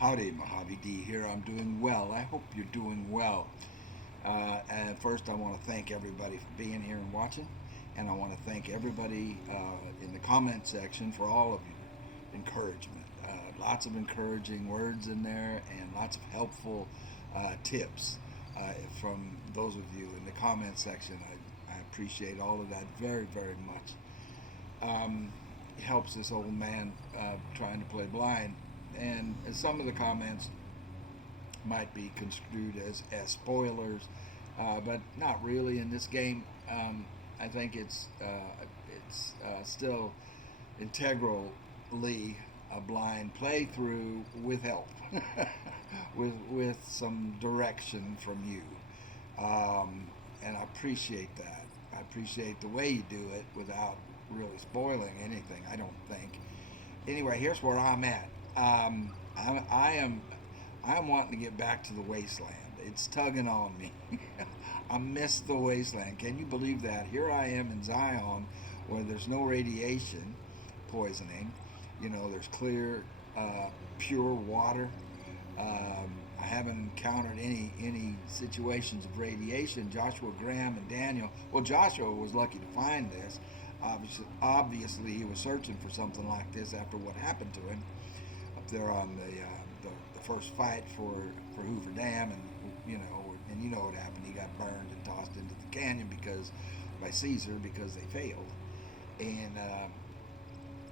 Howdy, Mojave D here. I'm doing well. I hope you're doing well. And first, I want to thank everybody for being here and watching. And I want to thank everybody in the comment section for all of your encouragement. Lots of encouraging words in there and lots of helpful tips from those of you in the comment section. I appreciate all of that very, very much. It helps this old man trying to play blind. And some of the comments might be construed as spoilers, but not really in this game. I think it's still integrally a blind playthrough with help, with some direction from you, and I appreciate that. I appreciate the way you do it without really spoiling anything. I don't think. Anyway, here's where I'm at. I am wanting to get back to the wasteland. It's tugging on me. I miss the wasteland. Can you believe that? Here I am in Zion, where there's no radiation poisoning. There's clear, pure water. I haven't encountered any situations of radiation. Joshua Graham and Daniel. Well, Joshua was lucky to find this. Obviously, he was searching for something like this after what happened to him up there on the first fight for Hoover Dam, and you know what happened. He got burned and tossed into the canyon by Caesar because they failed,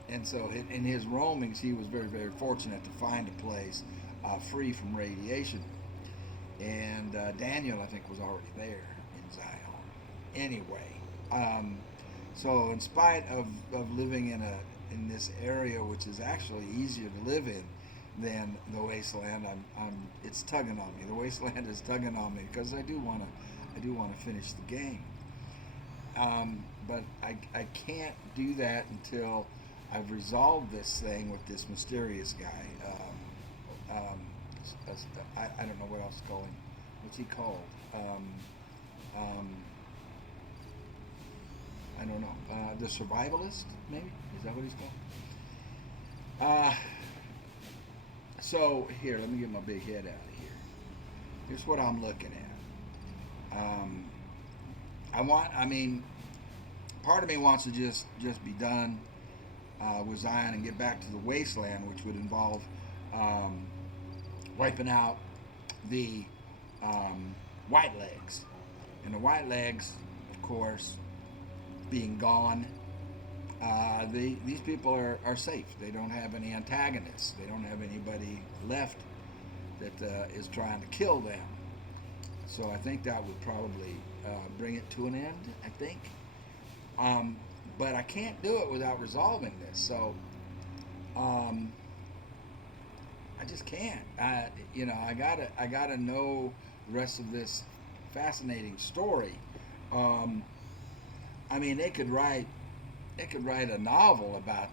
and so in his roamings he was very, very fortunate to find a place free from radiation, and Daniel, I think, was already there in Zion. Anyway, so in spite of living in this area, which is actually easier to live in than the wasteland, it's tugging on me. The wasteland is tugging on me because I do want to finish the game, but I can't do that until I've resolved this thing with this mysterious guy. I don't know what else to call him. What's he called? Um, I don't know. The survivalist, maybe? Is that what he's called? So here, let me get my big head out of here. Here's what I'm looking at. Part of me wants to just be done with Zion and get back to the wasteland, which would involve wiping out the white legs. And the white legs, of course, being gone, these people are safe. They don't have any antagonists. They don't have anybody left that is trying to kill them. So I think that would probably bring it to an end, I think. But I can't do it without resolving this. So I just can't. I gotta know the rest of this fascinating story. They could write a novel about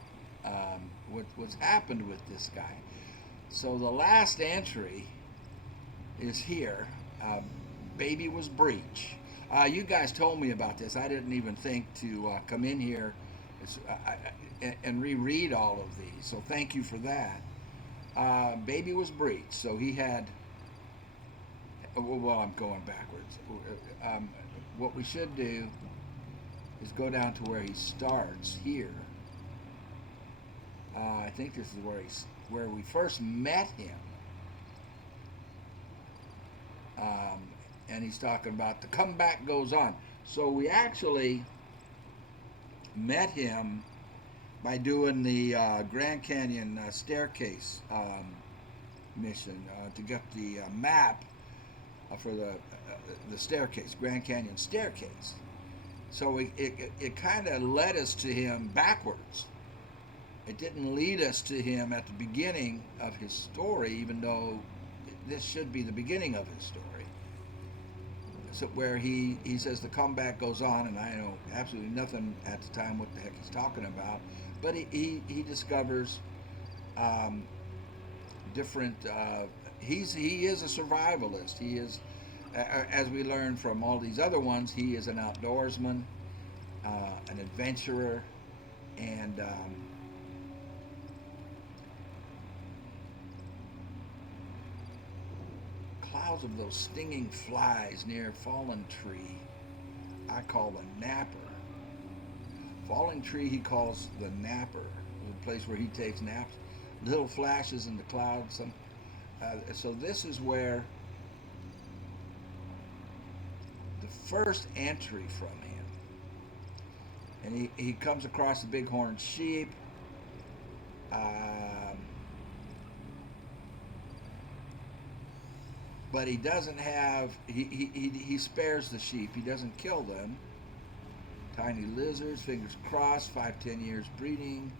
what's happened with this guy. So the last entry is here. Baby was breech. You guys told me about this. I didn't even think to come in here and reread all of these. So thank you for that. Baby was breech. So he had. Well, I'm going backwards. What we should do is go down to where he starts here. I think this is where we first met him, and he's talking about the comeback goes on. So we actually met him by doing the Grand Canyon staircase mission to get the map for the staircase, Grand Canyon staircase. So it kind of led us to him backwards. It didn't lead us to him at the beginning of his story, even though this should be the beginning of his story. So where he says the comeback goes on, and I know absolutely nothing at the time what the heck he's talking about, but he discovers different. He is a survivalist. He is, as we learned from all these other ones, he is an outdoorsman, an adventurer, and clouds of those stinging flies near a fallen tree I call the napper. Falling tree he calls the napper, the place where he takes naps. Little flashes in the clouds. So this is where the first entry from him. And he comes across the bighorn sheep. Um, but he doesn't have, he spares the sheep. He doesn't kill them. Tiny lizards, fingers crossed, 5-10 years breeding.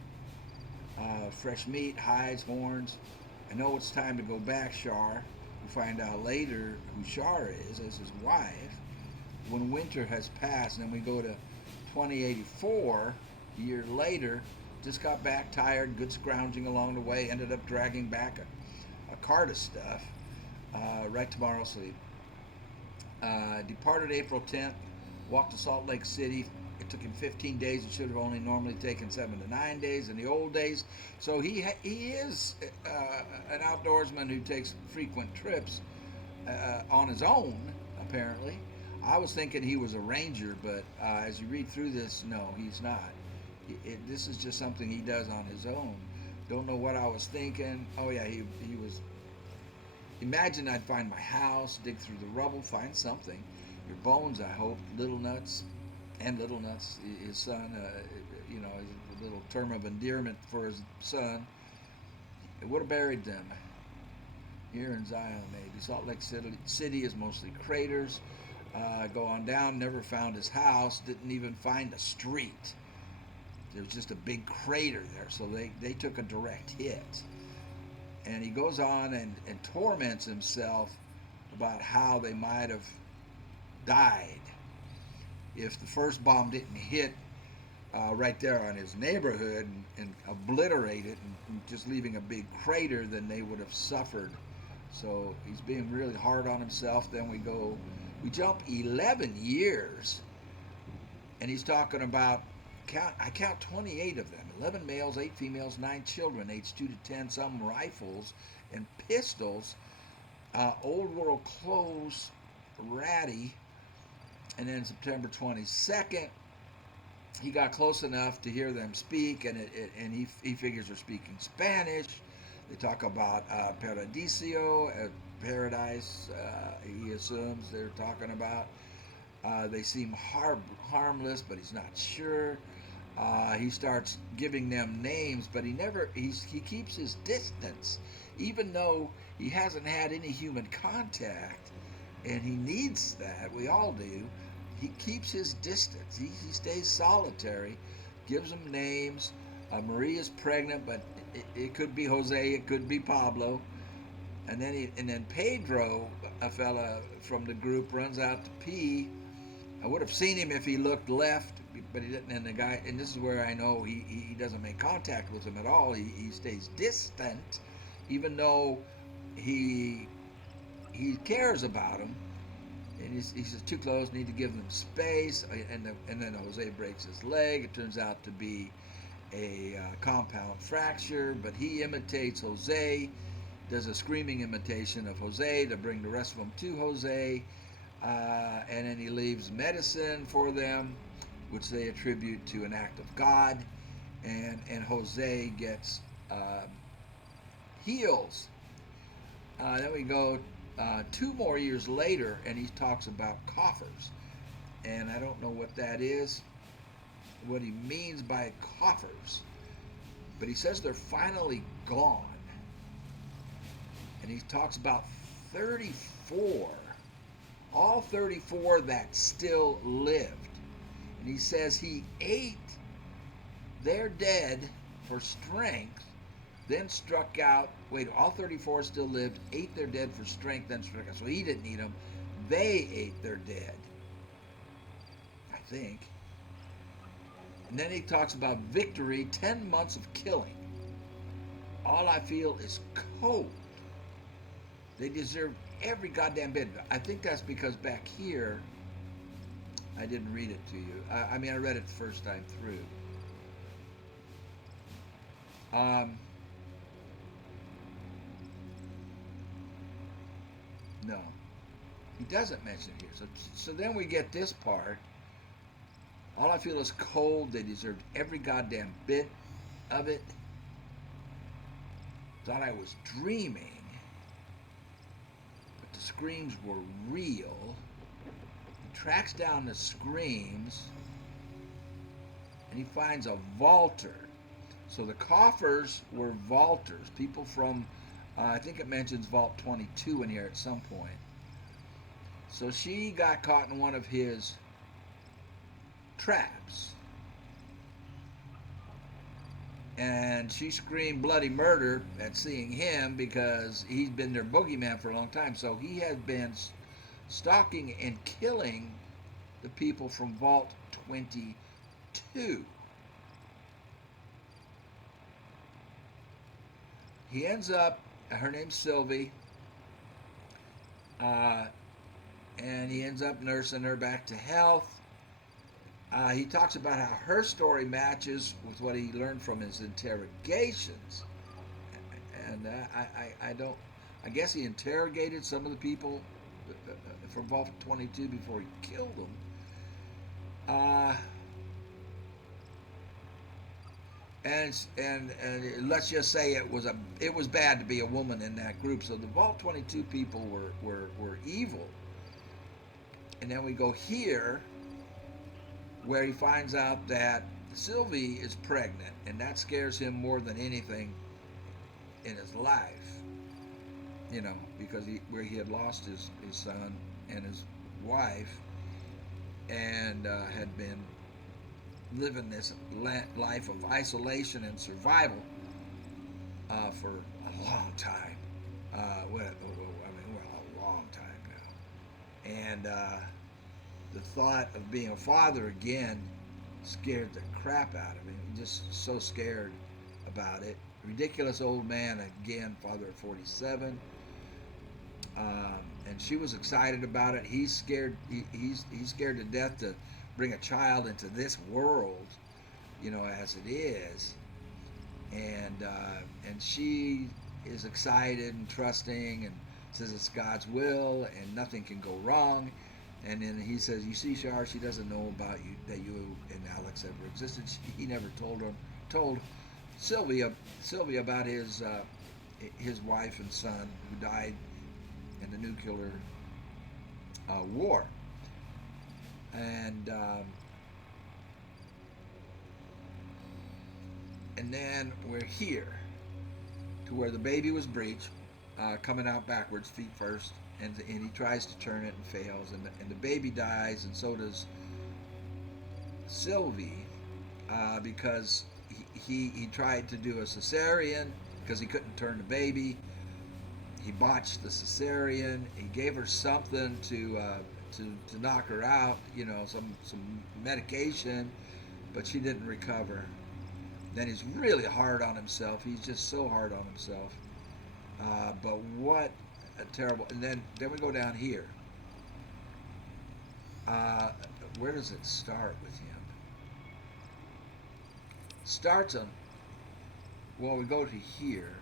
Fresh meat, hides, horns. I know it's time to go back, Shar. We find out later who Shar is as his wife. When winter has passed, and then we go to 2084, a year later, just got back tired, good scrounging along the way, ended up dragging back a cart of stuff. Right tomorrow, sleep. Departed April 10th, walked to Salt Lake City. It took him 15 days. It should have only normally taken 7 to 9 days in the old days. So he is an outdoorsman who takes frequent trips on his own, apparently. I was thinking he was a ranger, but as you read through this, no, he's not. This is just something he does on his own. Don't know what I was thinking. Oh, yeah, he was. Imagine I'd find my house, dig through the rubble, find something. Your bones, I hope, little nuts. And Little Nuts, his son, his little term of endearment for his son. It would have buried them here in Zion, maybe. Salt Lake City is mostly craters. Go on down, never found his house, didn't even find a street. There was just a big crater there, so they took a direct hit. And he goes on and torments himself about how they might have died if the first bomb didn't hit right there on his neighborhood and obliterate it and just leaving a big crater, then they would have suffered. So he's being really hard on himself. Then we jump 11 years, and he's talking about, I count 28 of them, 11 males, 8 females, 9 children, aged 2 to 10, some rifles and pistols, old world clothes, ratty. And then September 22nd, he got close enough to hear them speak, and he figures they're speaking Spanish. They talk about paradiso, paradise. He assumes they're talking about. They seem harmless, but he's not sure. He starts giving them names, but he keeps his distance, even though he hasn't had any human contact, and he needs that. We all do. He keeps his distance. He stays solitary, gives them names. Maria's pregnant, but it could be Jose, it could be Pablo. And then Pedro, a fella from the group, runs out to pee. I would have seen him if he looked left, but he didn't. And this is where I know he doesn't make contact with him at all. He stays distant, even though he cares about him. And he says, too close, need to give them space. And then Jose breaks his leg. It turns out to be a compound fracture, but he imitates Jose, does a screaming imitation of Jose to bring the rest of them to Jose. And then he leaves medicine for them, which they attribute to an act of God. And Jose gets heals. Then we go 2 more years later, and he talks about coffers. And I don't know what that is, what he means by coffers. But he says they're finally gone. And he talks about 34, all 34 that still lived. And he says he ate their dead for strength, then struck out. Wait, all 34 still lived, ate their dead for strength, then struck out. So he didn't eat them. They ate their dead, I think. And then he talks about victory, 10 months of killing. All I feel is cold. They deserve every goddamn bit. I think that's because back here, I didn't read it to you. I mean, I read it the first time through. No, he doesn't mention it here. So then we get this part. All I feel is cold. They deserved every goddamn bit of it. Thought I was dreaming, but the screams were real. He tracks down the screams, and he finds a vaulter. So the coffers were vaulters, people from, I think it mentions Vault 22 in here at some point. So she got caught in one of his traps. And she screamed bloody murder at seeing him because he's been their boogeyman for a long time. So he had been stalking and killing the people from Vault 22. He ends up, her name's Sylvie, and he ends up nursing her back to health. He talks about how her story matches with what he learned from his interrogations, and I guess he interrogated some of the people from Vault 22 before he killed them. And let's just say it was bad to be a woman in that group. So the Vault 22 people were evil. And then we go here, where he finds out that Sylvie is pregnant, and that scares him more than anything in his life. You know, because where he had lost his son and his wife, and had been living this life of isolation and survival for a long time. We're a long time now. And the thought of being a father again scared the crap out of him. Just so scared about it. Ridiculous old man again, father of 47. And she was excited about it. He's scared. He's scared to death to bring a child into this world, you know, as it is. And she is excited and trusting and says it's God's will and nothing can go wrong. And then he says, "You see, Shar, she doesn't know about you, that you and Alex ever existed. He never told Sylvia about his wife and son who died in the nuclear war." And then we're here to where the baby was breached, coming out backwards, feet first. And he tries to turn it and fails, and the baby dies, and so does Sylvie, because he tried to do a cesarean because he couldn't turn the baby. He botched the cesarean. He gave her something to knock her out, you know, some medication, but she didn't recover. Then he's really hard on himself. He's just so hard on himself. But what a terrible. And then we go down here. Where does it start with him? Starts on. Well, we go to here.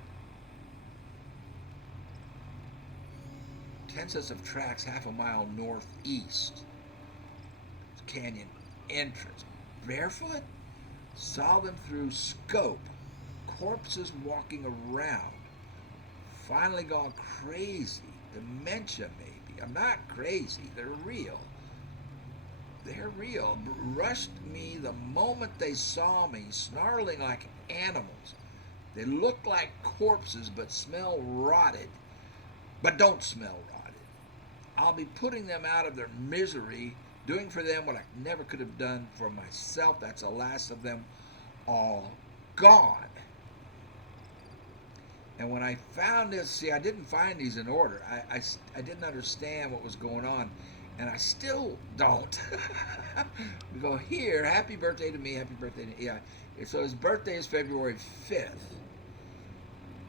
10 sets of tracks half a mile northeast. Canyon entrance. Barefoot? Saw them through scope. Corpses walking around. Finally gone crazy. Dementia, maybe. I'm not crazy. They're real. They're real. Rushed me the moment they saw me, snarling like animals. They look like corpses but smell rotted. But don't smell rotted. I'll be putting them out of their misery, doing for them what I never could have done for myself. That's the last of them all gone. And when I found this, see, I didn't find these in order. I didn't understand what was going on, and I still don't. We go here, happy birthday to me, happy birthday to, yeah. So his birthday is February 5th.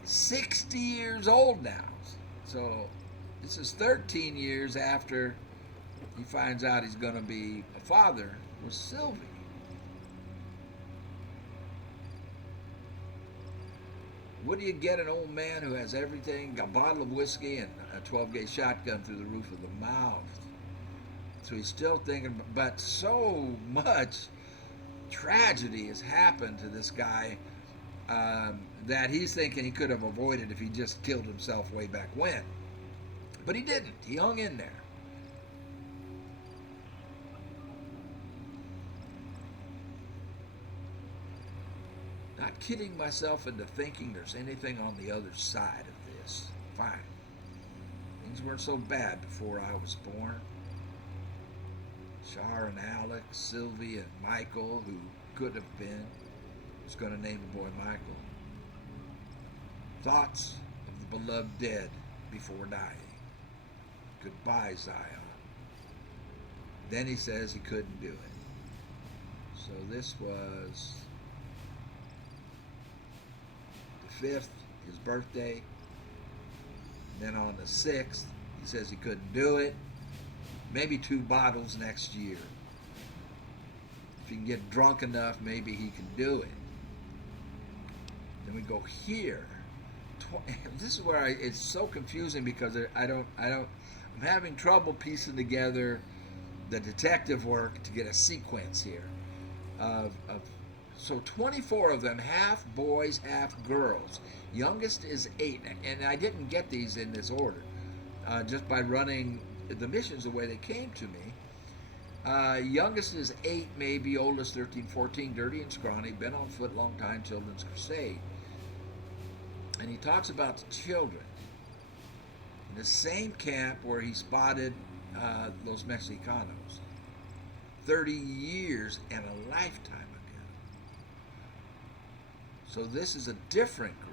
60 years old now. So this is 13 years after he finds out he's going to be a father with Sylvie. What do you get an old man who has everything, a bottle of whiskey and a 12-gauge shotgun through the roof of the mouth? So he's still thinking, but so much tragedy has happened to this guy that he's thinking he could have avoided if he just killed himself way back when. But he didn't. He hung in there. Not kidding myself into thinking there's anything on the other side of this. Fine. Things weren't so bad before I was born. Shar and Alex, Sylvie and Michael, who could have been. I was going to name the boy Michael. Thoughts of the beloved dead before dying. Goodbye, Zion. Then he says he couldn't do it. So this was the 5th, his birthday. Then on the 6th, he says he couldn't do it. Maybe 2 bottles next year. If he can get drunk enough, maybe he can do it. Then we go here. This is where it's so confusing because I'm having trouble piecing together the detective work to get a sequence here. So 24 of them, half boys, half girls. Youngest is 8, and I didn't get these in this order, just by running the missions the way they came to me. Youngest is 8, maybe. Oldest 13, 14, dirty and scrawny, been on foot long time, Children's Crusade. And he talks about the children in the same camp where he spotted Los Mexicanos 30 years and a lifetime ago. So this is a different group.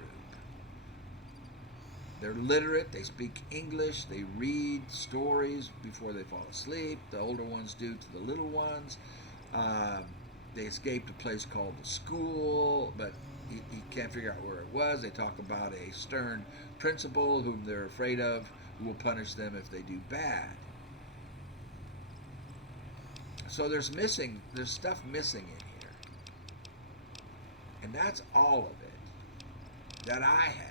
They're literate, they speak English, they read stories before they fall asleep. The older ones do to the little ones. They escaped a place called the school, but he can't figure out where it was. They talk about a stern principal whom they're afraid of, who will punish them if they do bad. So there's stuff missing in here. And that's all of it that I have.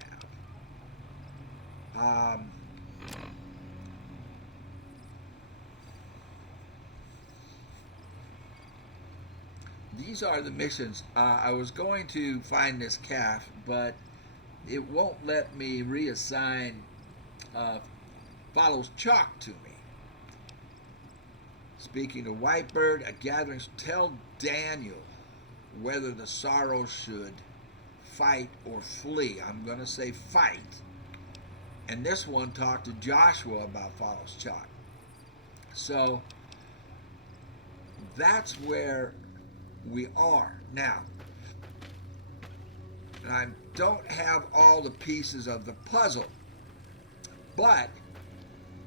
These are the missions. I was going to find this calf, but it won't let me reassign follows chalk to me. Speaking of Whitebird, a gathering, tell Daniel whether the sorrow should fight or flee. I'm going to say fight. And this one talked to Joshua about follows chalk. So that's where we are now. And I don't have all the pieces of the puzzle, but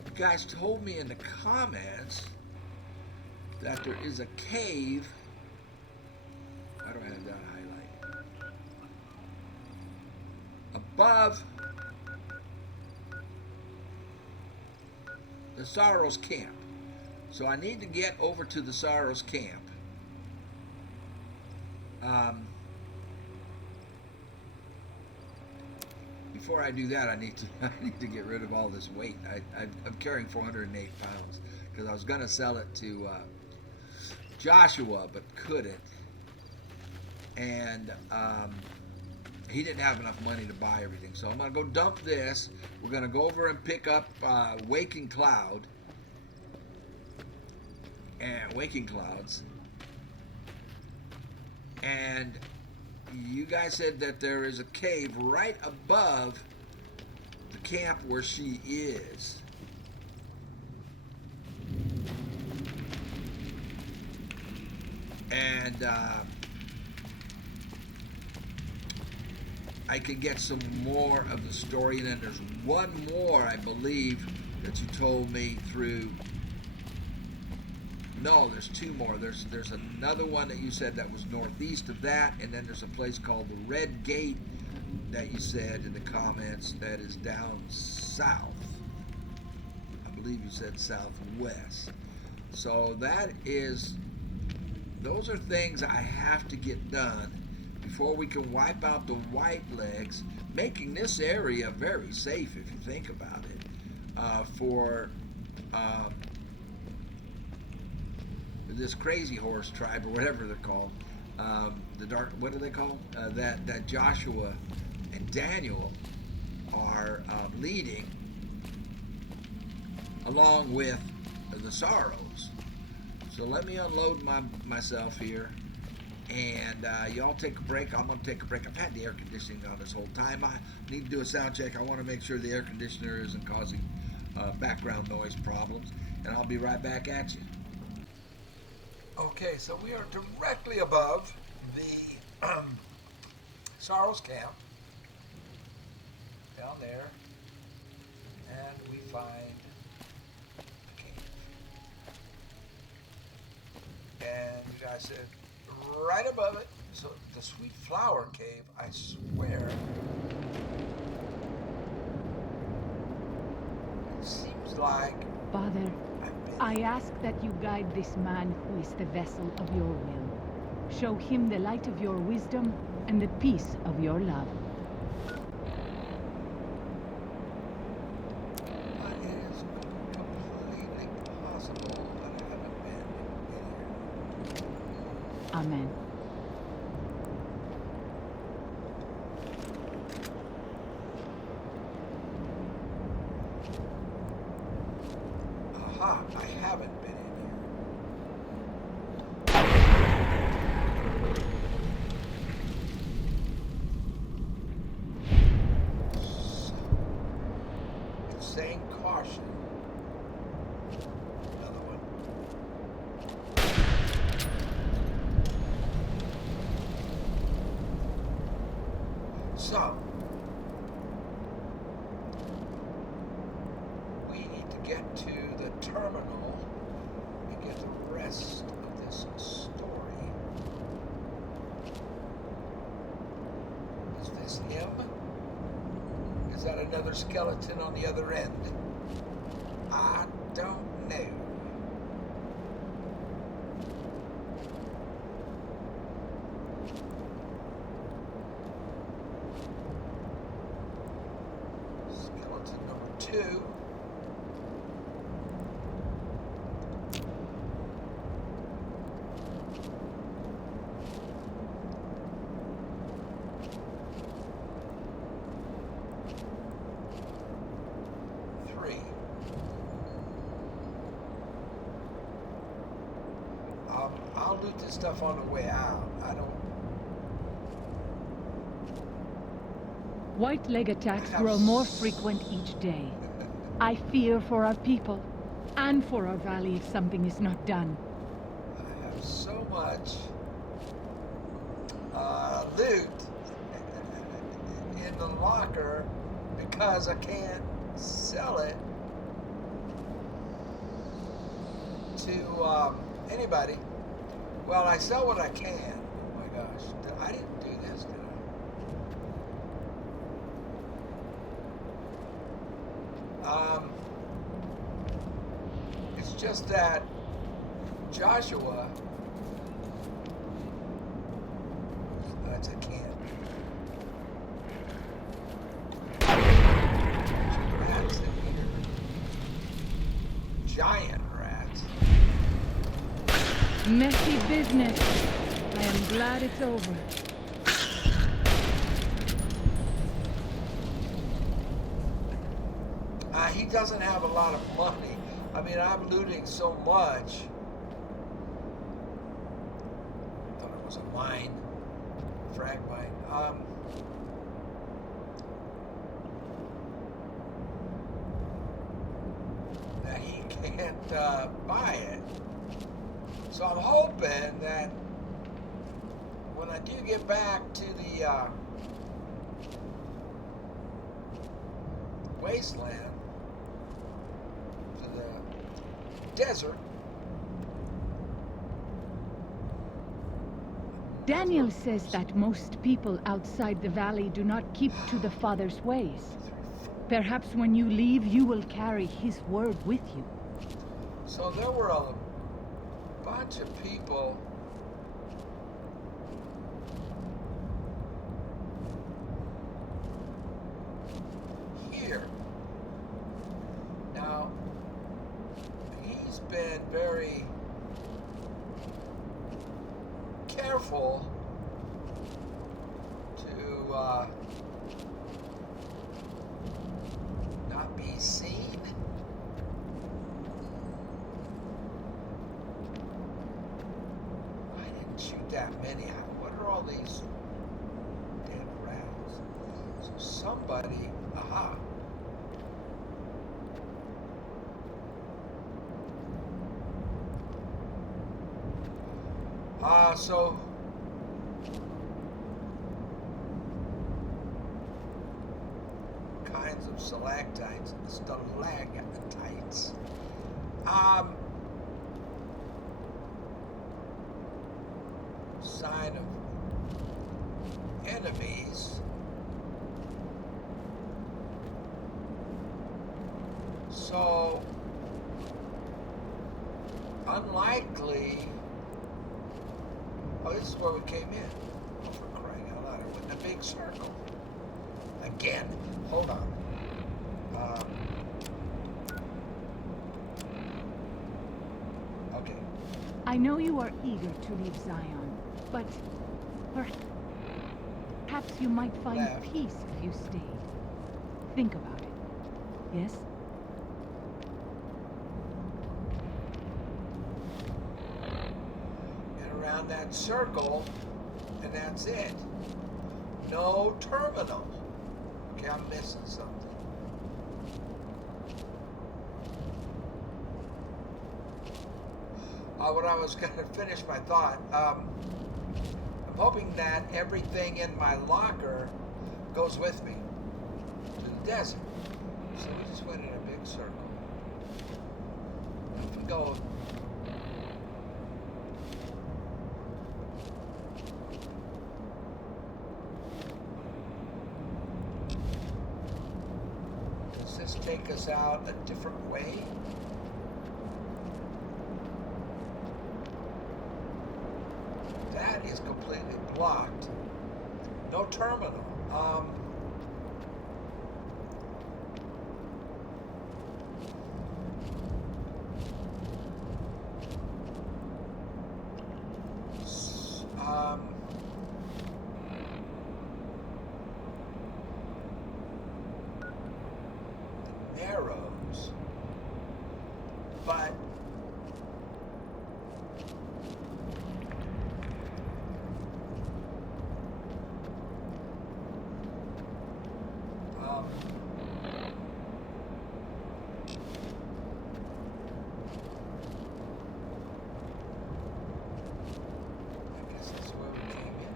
you guys told me in the comments that there is a cave. Why do I have that highlighted? Above the Sorrows camp. So I need to get over to the Sorrows camp. Before I do that, I need to get rid of all this weight. I'm carrying 408 pounds because I was going to sell it to Joshua, but couldn't. And he didn't have enough money to buy everything. So I'm going to go dump this. We're going to go over and pick up Waking Clouds. And you guys said that there is a cave right above the camp where she is. And I can get some more of the story. And then there's one more, I believe, that you told me through. No, there's 2 more. There's another one that you said that was northeast of that, and then there's a place called the Red Gate that you said in the comments that is down south. I believe you said southwest. So those are things I have to get done before we can wipe out the White Legs, making this area very safe if you think about it, for um, this crazy horse tribe or whatever they're called. The dark, what are they called? That Joshua and Daniel are leading, along with the sorrows. So let me unload myself here, and y'all take a break. I'm going to take a break. I've had the air conditioning on this whole time. I need to do a sound check. I want to make sure the air conditioner isn't causing background noise problems, and I'll be right back at you. Okay, so we are directly above the Sorrows camp, down there, and we find a cave. And you guys said right above it, so the Sweet Flower Cave, I swear, it seems like... Father, I ask that you guide this man who is the vessel of your will. Show him the light of your wisdom and the peace of your love. It is completely possible that I haven't been here. Amen. Aha, I haven't been in here. It's saying caution. Another one. So, we need to get to the terminal and get the rest of this story. Is this him? Is that another skeleton on the other end? I don't know. Skeleton number 2. I'll loot this stuff on the way out. I don't... White leg attacks grow more frequent each day. I fear for our people and for our valley if something is not done. I have so much loot in the locker because I can't sell it to anybody. Well, I sell what I can. Oh my gosh, I didn't do this, did I? It's just that Joshua, that's a can. Rats in here. Giant rats. Messy business. I am glad it's over. He doesn't have a lot of money. I mean, I'm looting so much. I thought it was a mine, frag mine. That he can't buy it. So I'm hoping that when I do get back to the wasteland, to the desert. Daniel says that most people outside the valley do not keep to the Father's ways. Perhaps when you leave, you will carry his word with you. So there were a bunch of people very careful to not be seen. I didn't shoot that many. What are all these dead rats? So somebody, aha. So kinds of stalactites and stalagmites. Sign of enemies. So unlikely. Oh, this is where we came in. Oh, for crying out loud. We're in a big circle. Again. Hold on. Okay. I know you are eager to leave Zion, but perhaps you might find Left. peace if you stayed. Think about it. Yes? And around that circle, and that's it. No terminal. Okay, I'm missing something. What I was going to finish my thought. I'm hoping that everything in my locker goes with me to the desert. So we just went in a big circle. If we go. Does this take us out a different way? That is completely blocked. No terminal. Arrows, but I guess that's where we came in.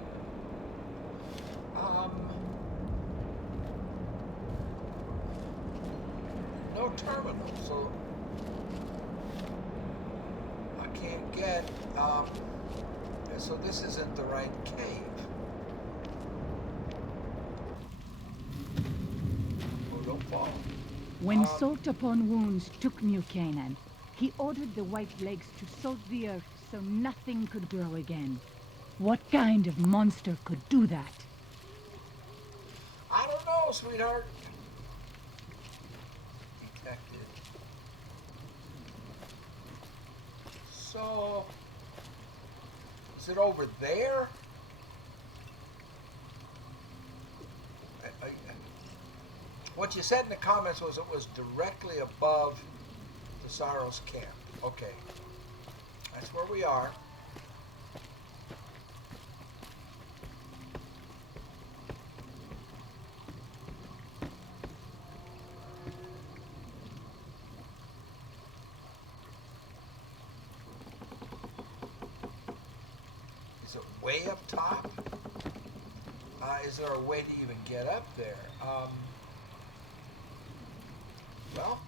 No terminal, so I can't get. So this isn't the right cave. Oh, don't fall. When salt upon wounds took New Canaan, he ordered the white legs to salt the earth so nothing could grow again. What kind of monster could do that? I don't know, sweetheart. Detected. So, is it over there? What you said in the comments was it was directly above the Sorrow's camp. Okay. That's where we are. Is it way up top? Is there a way to even get up there? Well,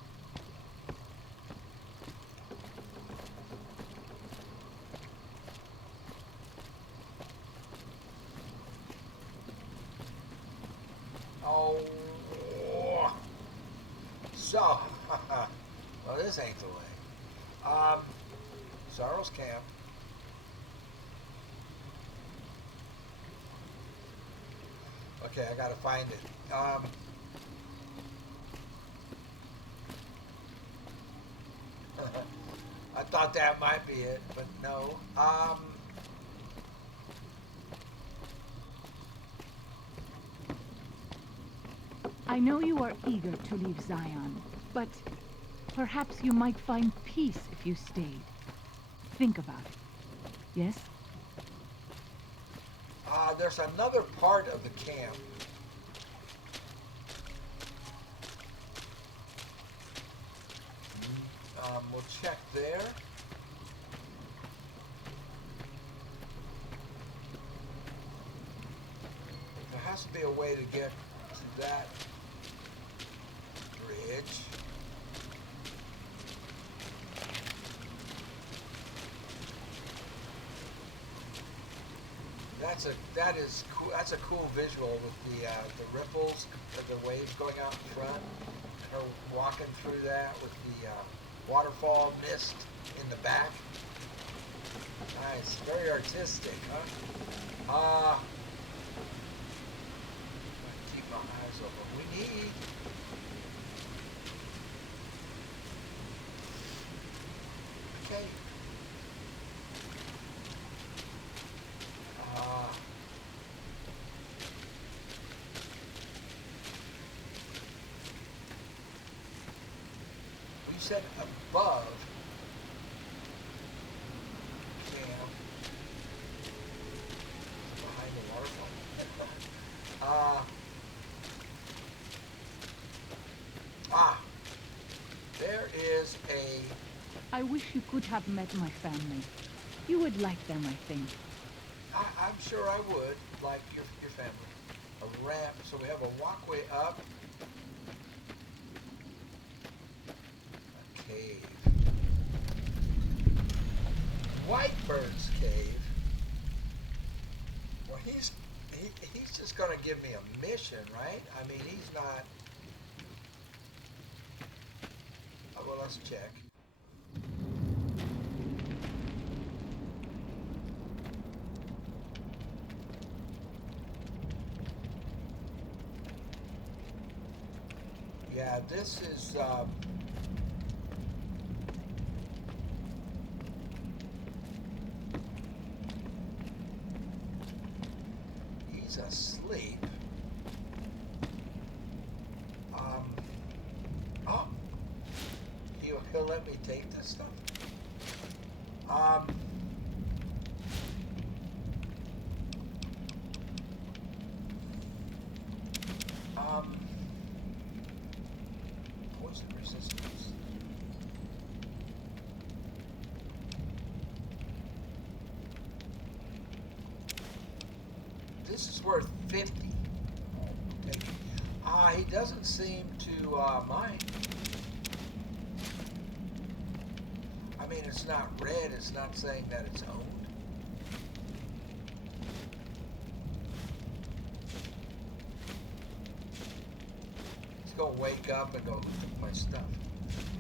oh, so, well, this ain't the way. Sorrow's camp. Okay, I gotta find it. I thought that might be it, but no. I know you are eager to leave Zion, but perhaps you might find peace if you stayed. Think about it. Yes? There's another part of the camp. We'll check there. There has to be a way to get to that bridge. That is cool. That's a cool visual with the ripples of the waves going out in front, and her walking through that with the waterfall mist in the back. Nice, very artistic, huh? Keep my eyes open. We need. Okay. You said above camp, behind the waterfall. There is a. I wish you could have met my family. You would like them, I think. I'm sure I would like your family. A ramp, so we have a walkway up. A cave. Whitebird's cave. Well, he's just gonna give me a mission, right? I mean, he's not. Oh, well, let's check. Yeah, this is, he's asleep. Oh, he'll let me take this stuff. Poison resistance. This is worth 50. Take it. He doesn't seem to mind. I mean, it's not red. It's not saying that it's owned. He's gonna wake up and go, who took my stuff?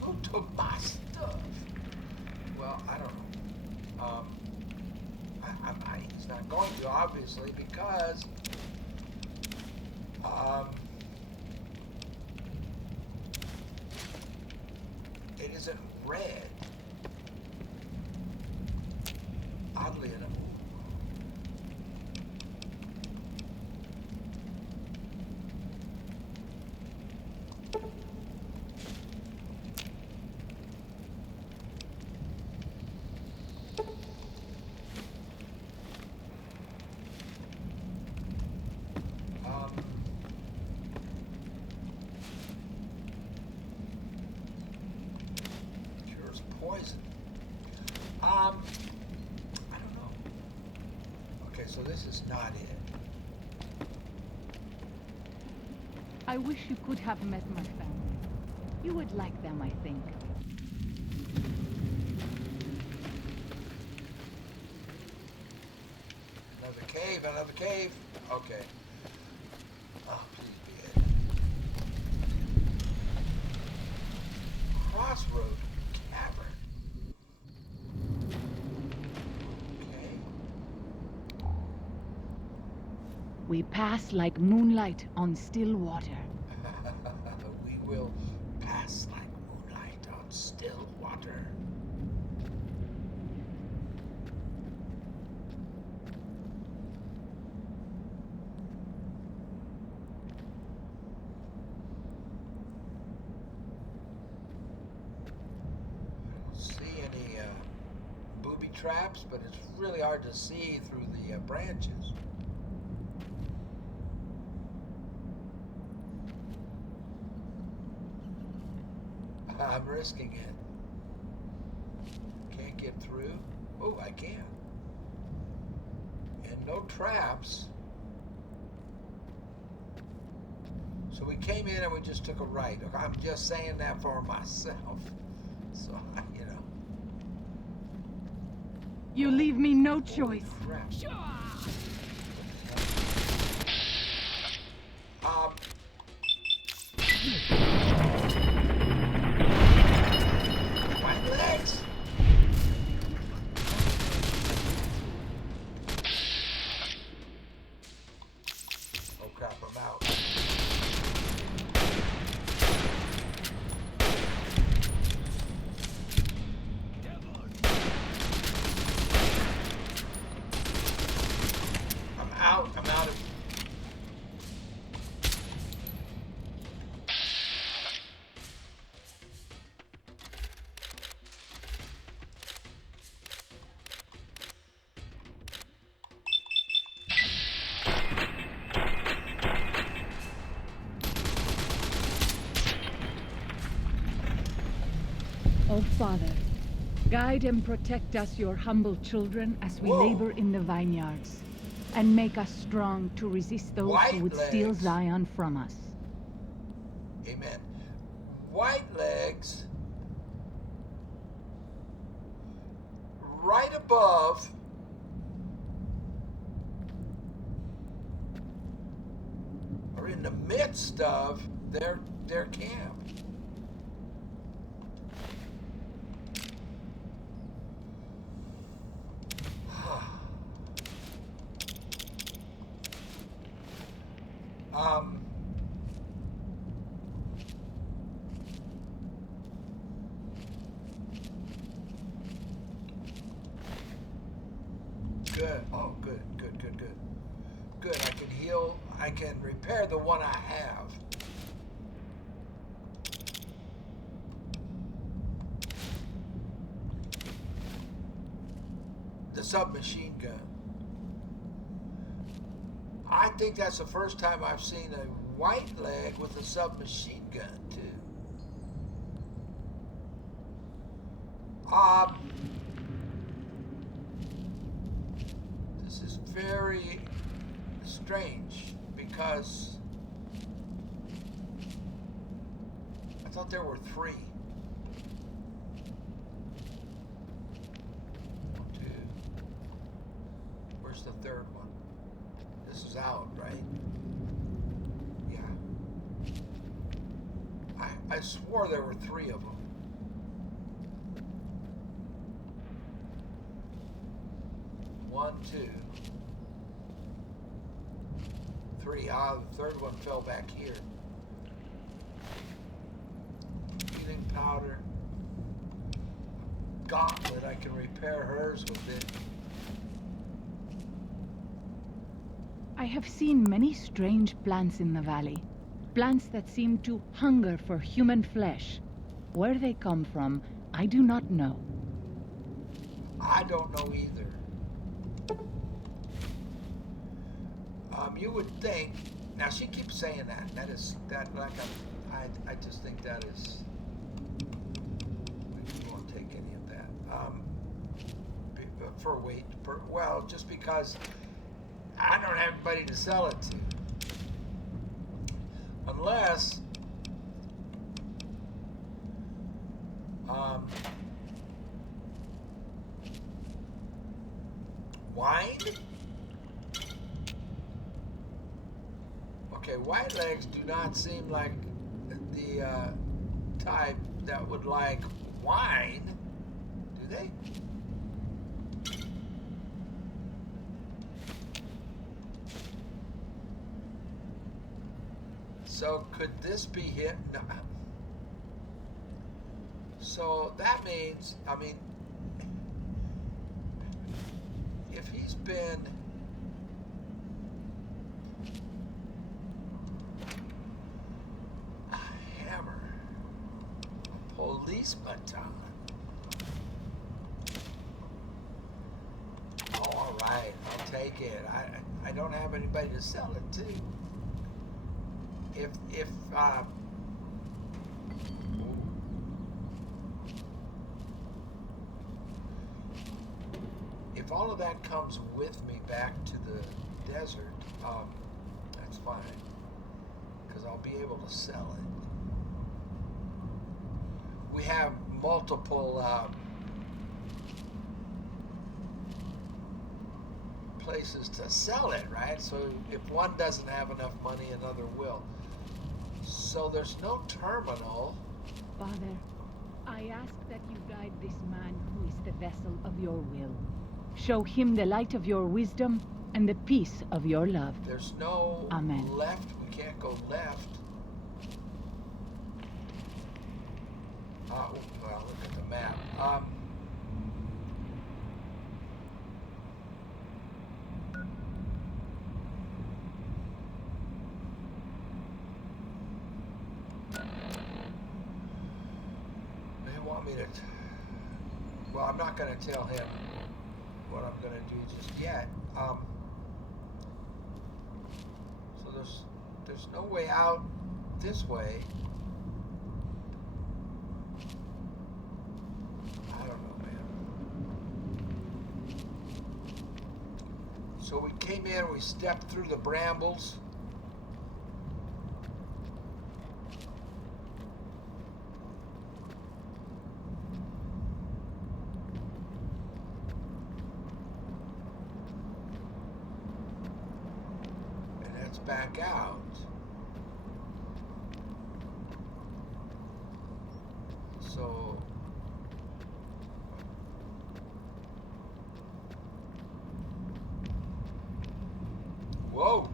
Who took my stuff? Well, I don't know. He's not going to, obviously, because it isn't red. Oddly enough. Cures poison. I don't know. Okay, so this is not it. I wish you could have met my family. You would like them, I think. Another cave, another cave. Okay. Oh, please be it. Crossroad Cavern. Okay. We pass like moonlight on still water. We will pass like moonlight on still water. traps, but it's really hard to see through the branches. I'm risking it. Can't get through. Oh, I can. And no traps. So we came in and we just took a right. I'm just saying that for myself. So, you know. You leave me no choice. Crap. White legs? Oh crap, I'm out. I'm out of. Oh, Father, guide and protect us, your humble children, as we Whoa. labor in the vineyards, and make us strong to resist those White who would steal legs. Zion from us. Amen. White legs right above or in the midst of their camp. um Good. Oh, good. Good. I can heal. I can repair the one I have. The submachine gun. I think that's the first time I've seen a white leg with a submachine gun, too. This is very strange because I thought there were 3. 1, 2. Where's the third one? This is out, right? Yeah. I swore there were 3 of them. One, 2, 3. The third one fell back here. Healing powder. Gauntlet. I can repair hers with it. I have seen many strange plants in the valley. Plants that seem to hunger for human flesh. Where they come from, I do not know. I don't know either. You would think. Now she keeps saying that. That I just think that is. We won't take any of that. For weight. Well, just because I don't have anybody to sell it to. Unless. Wine? Okay, white legs do not seem like the type that would like wine, do they? So could this be hit? No. So that means, I mean, if he's been a hammer, a police baton, right, I'll take it. I don't have anybody to sell it to. If all of that comes with me back to the desert, that's fine, because I'll be able to sell it. We have multiple places to sell it, right? So if one doesn't have enough money, another will. So there's no terminal. Father, I ask that you guide this man who is the vessel of your will. Show him the light of your wisdom and the peace of your love. There's no Amen. left. We can't go left. Well, look at the map. They want me to. Well, I'm not going to tell him what I'm going to do just yet. So there's no way out this way. I don't know, man. So we came in, we stepped through the brambles. Back out. So whoa.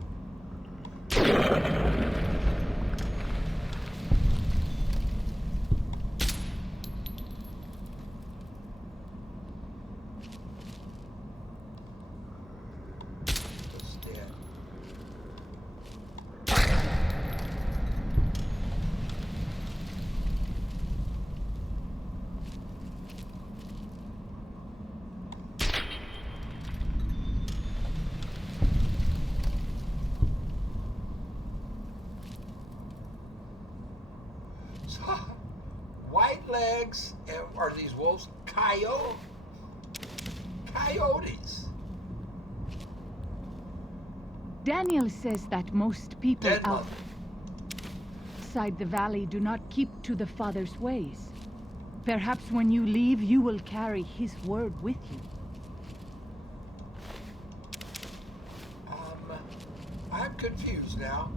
White legs, are these wolves? Coyotes. Daniel says that most people outside the valley do not keep to the Father's ways. Perhaps when you leave, you will carry his word with you. I'm confused now.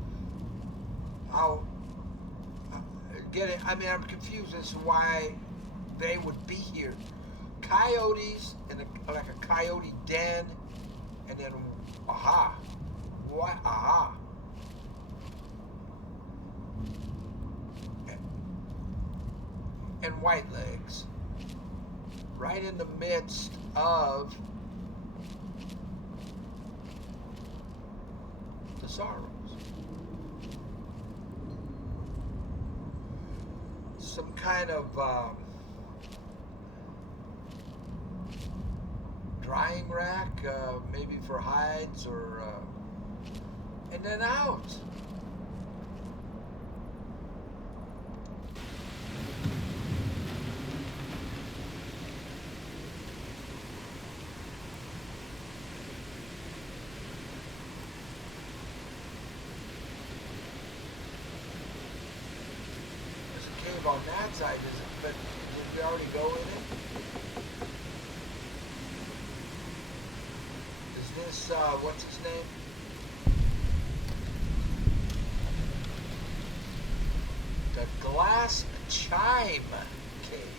I'll get it. I mean, I'm confused as to why they would be here. Coyotes in like a coyote den, and then what? And white legs, right in the midst of the sorrows. Some kind of drying rack, maybe for hides, or and then out. On that side, but did we already go in it? Is this, what's his name? The Glass Chime Cave.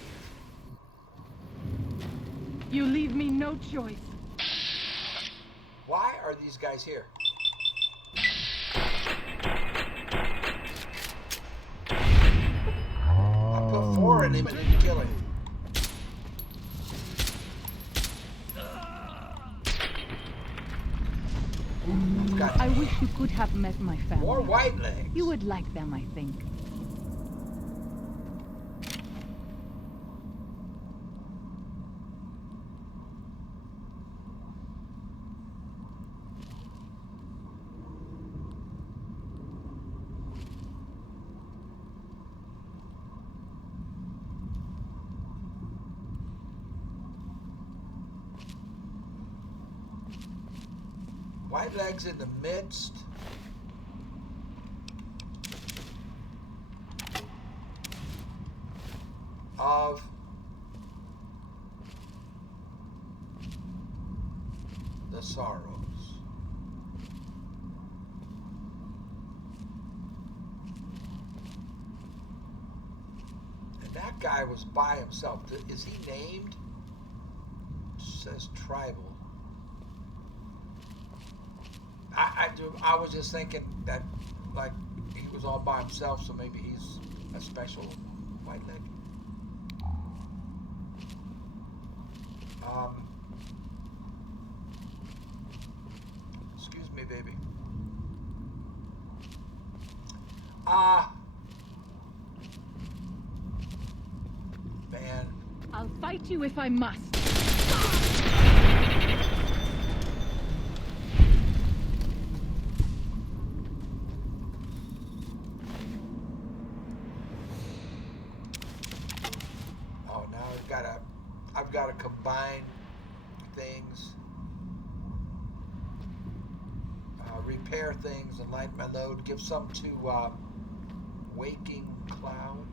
You leave me no choice. Why are these guys here? Put 4 in him and didn't kill him. I wish you could have met my family. More white legs. You would like them, I think. White legs in the midst. Of the sorrows. And that guy was by himself. Is he named? It says tribal. I was just thinking that, like, he was all by himself, so maybe he's a special white leg. Excuse me, baby. Man. I'll fight you if I must. Oh, now I've got to combine things, repair things, and light my load. Give some to Waking Cloud.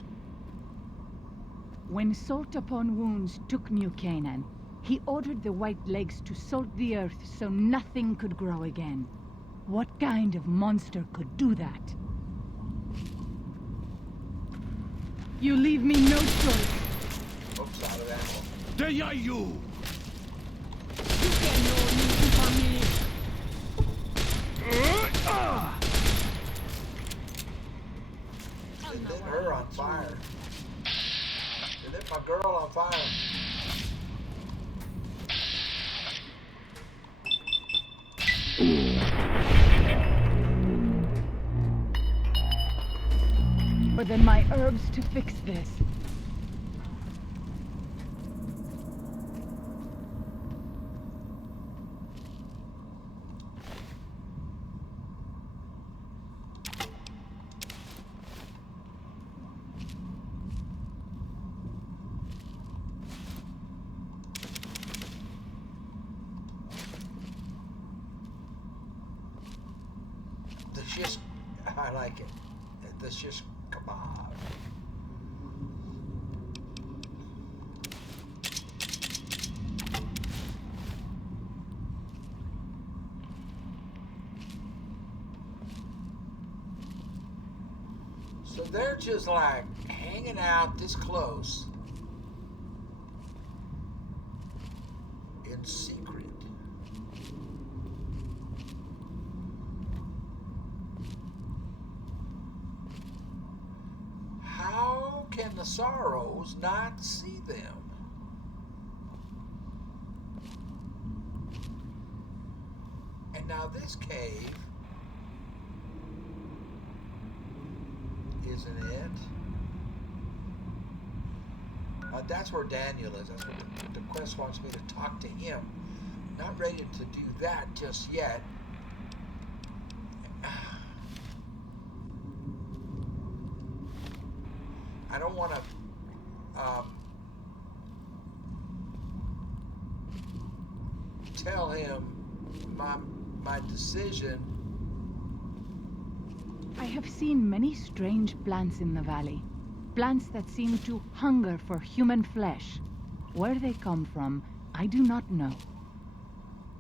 When Salt Upon Wounds took New Canaan, he ordered the White Legs to salt the earth so nothing could grow again. What kind of monster could do that? You leave me no choice. Oops, out of that one. They are you! You can know me for me. They lit her on fire. They lit my girl on fire. More than my herbs to fix this. The shish, I like it. The shish kebab. So they're just like hanging out this close in secret. How can the sorrows not see them? And now this cave, isn't it? That's where Daniel is. That's what the quest wants me to talk to him. Not ready to do that just yet. I don't want to tell him my decision. I have seen many strange plants in the valley. Plants that seem to hunger for human flesh. Where they come from, I do not know.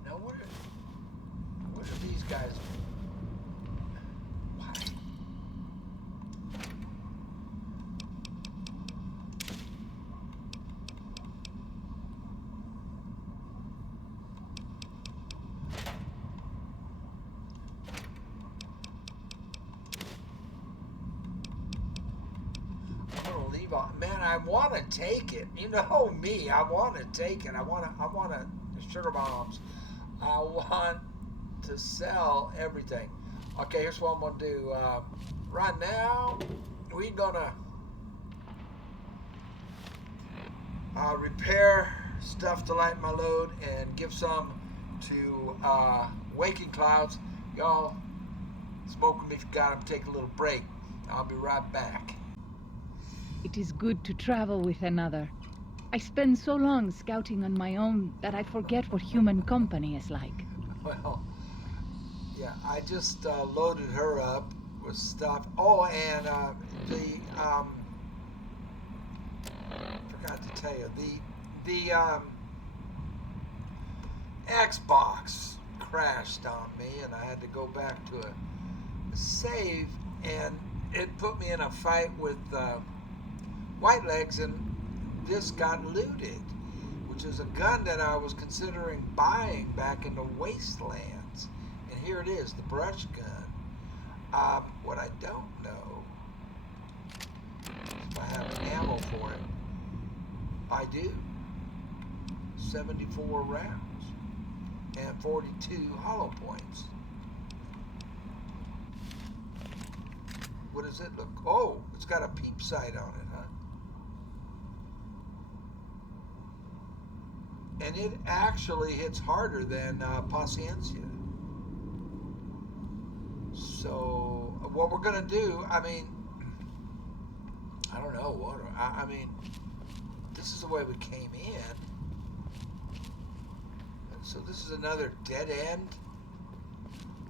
Now what are these guys? Why? Man, I want to take it. You know me. I want to take it. I want to sugar bombs. I want to sell everything. Okay, here's what I'm gonna do. Right now, we're gonna repair stuff to lighten my load and give some to Waking Clouds. Y'all smoke with me if you got 'em. Take a little break. I'll be right back. It is good to travel with another. I spend so long scouting on my own that I forget what human company is like. Well, Yeah, I just loaded her up with stuff. Oh, and the forgot to tell you the Xbox crashed on me, and I had to go back to a save, and it put me in a fight with White Legs, and this got looted, which is a gun that I was considering buying back in the Wastelands. And here it is, the brush gun. What I don't know is if I have ammo for it. I do. 74 rounds and 42 hollow points. What does it look? Oh, it's got a peep sight on it, huh? And it actually hits harder than Paciencia. So what we're gonna do? I mean, I don't know what. I mean, this is the way we came in. So this is another dead end,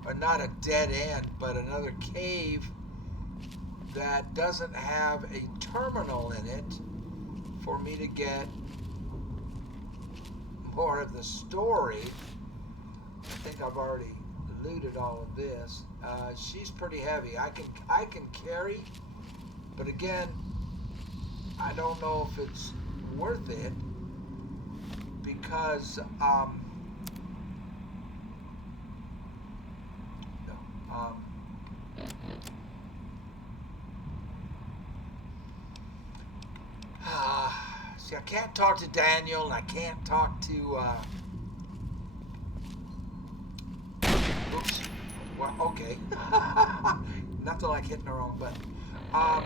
or not a dead end, but another cave that doesn't have a terminal in it for me to get more of the story. I think I've already looted all of this. She's pretty heavy. I can carry, but again, I don't know if it's worth it because see, I can't talk to Daniel, and I can't talk to. Oops. Well, okay. Nothing like hitting the wrong button. Huh.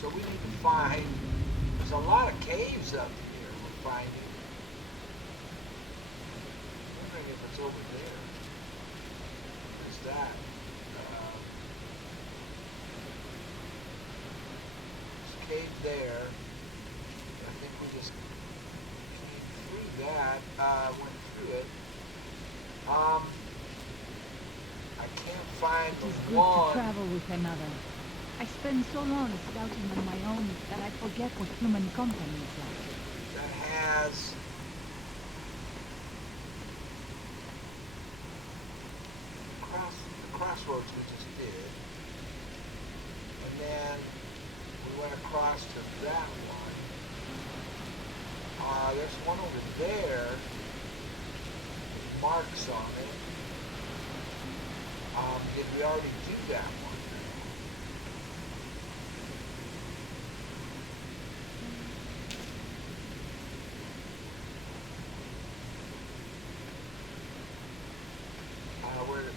So we need to find. There's a lot of caves up here. We're finding. I'm wondering if it's over there. What is that? There's a cave there. I think we just came through that. Went through it. I can't find It is the good one. to travel with another. I spend so long scouting on my own that I forget what human company is like. That has the crossroads we just did, and then we went across to that one. There's one over there with marks on it. Did we already do that one?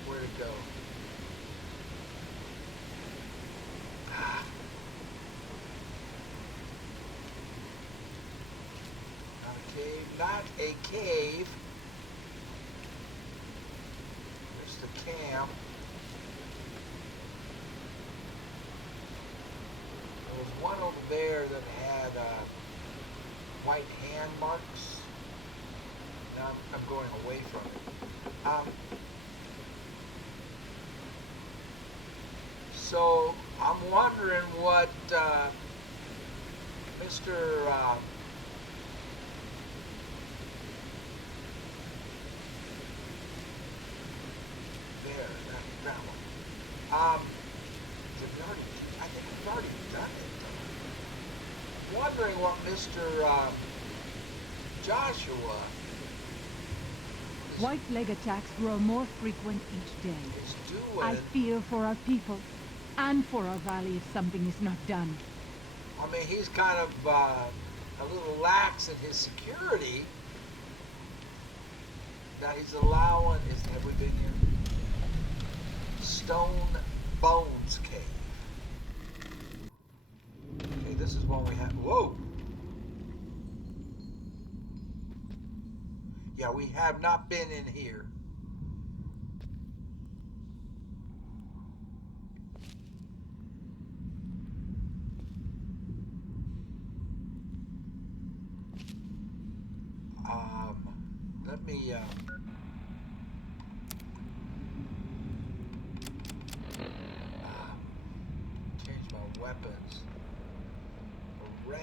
Where to go? Not a cave. Not a cave. There's the camp. There was one over there that had white hand marks. Now I'm going away from it. So I'm wondering what Mr. There, that one. Did we already? I think we've already done it. Wondering what Mr. Joshua White leg attacks grow more frequent each day. is doing. I fear for our people and for our valley if something is not done. I mean, he's kind of a little lax in his security that he's allowing. Have we been here? Stone Bones Cave. Okay, this is one we have. Whoa! Yeah, we have not been in here. weapons around.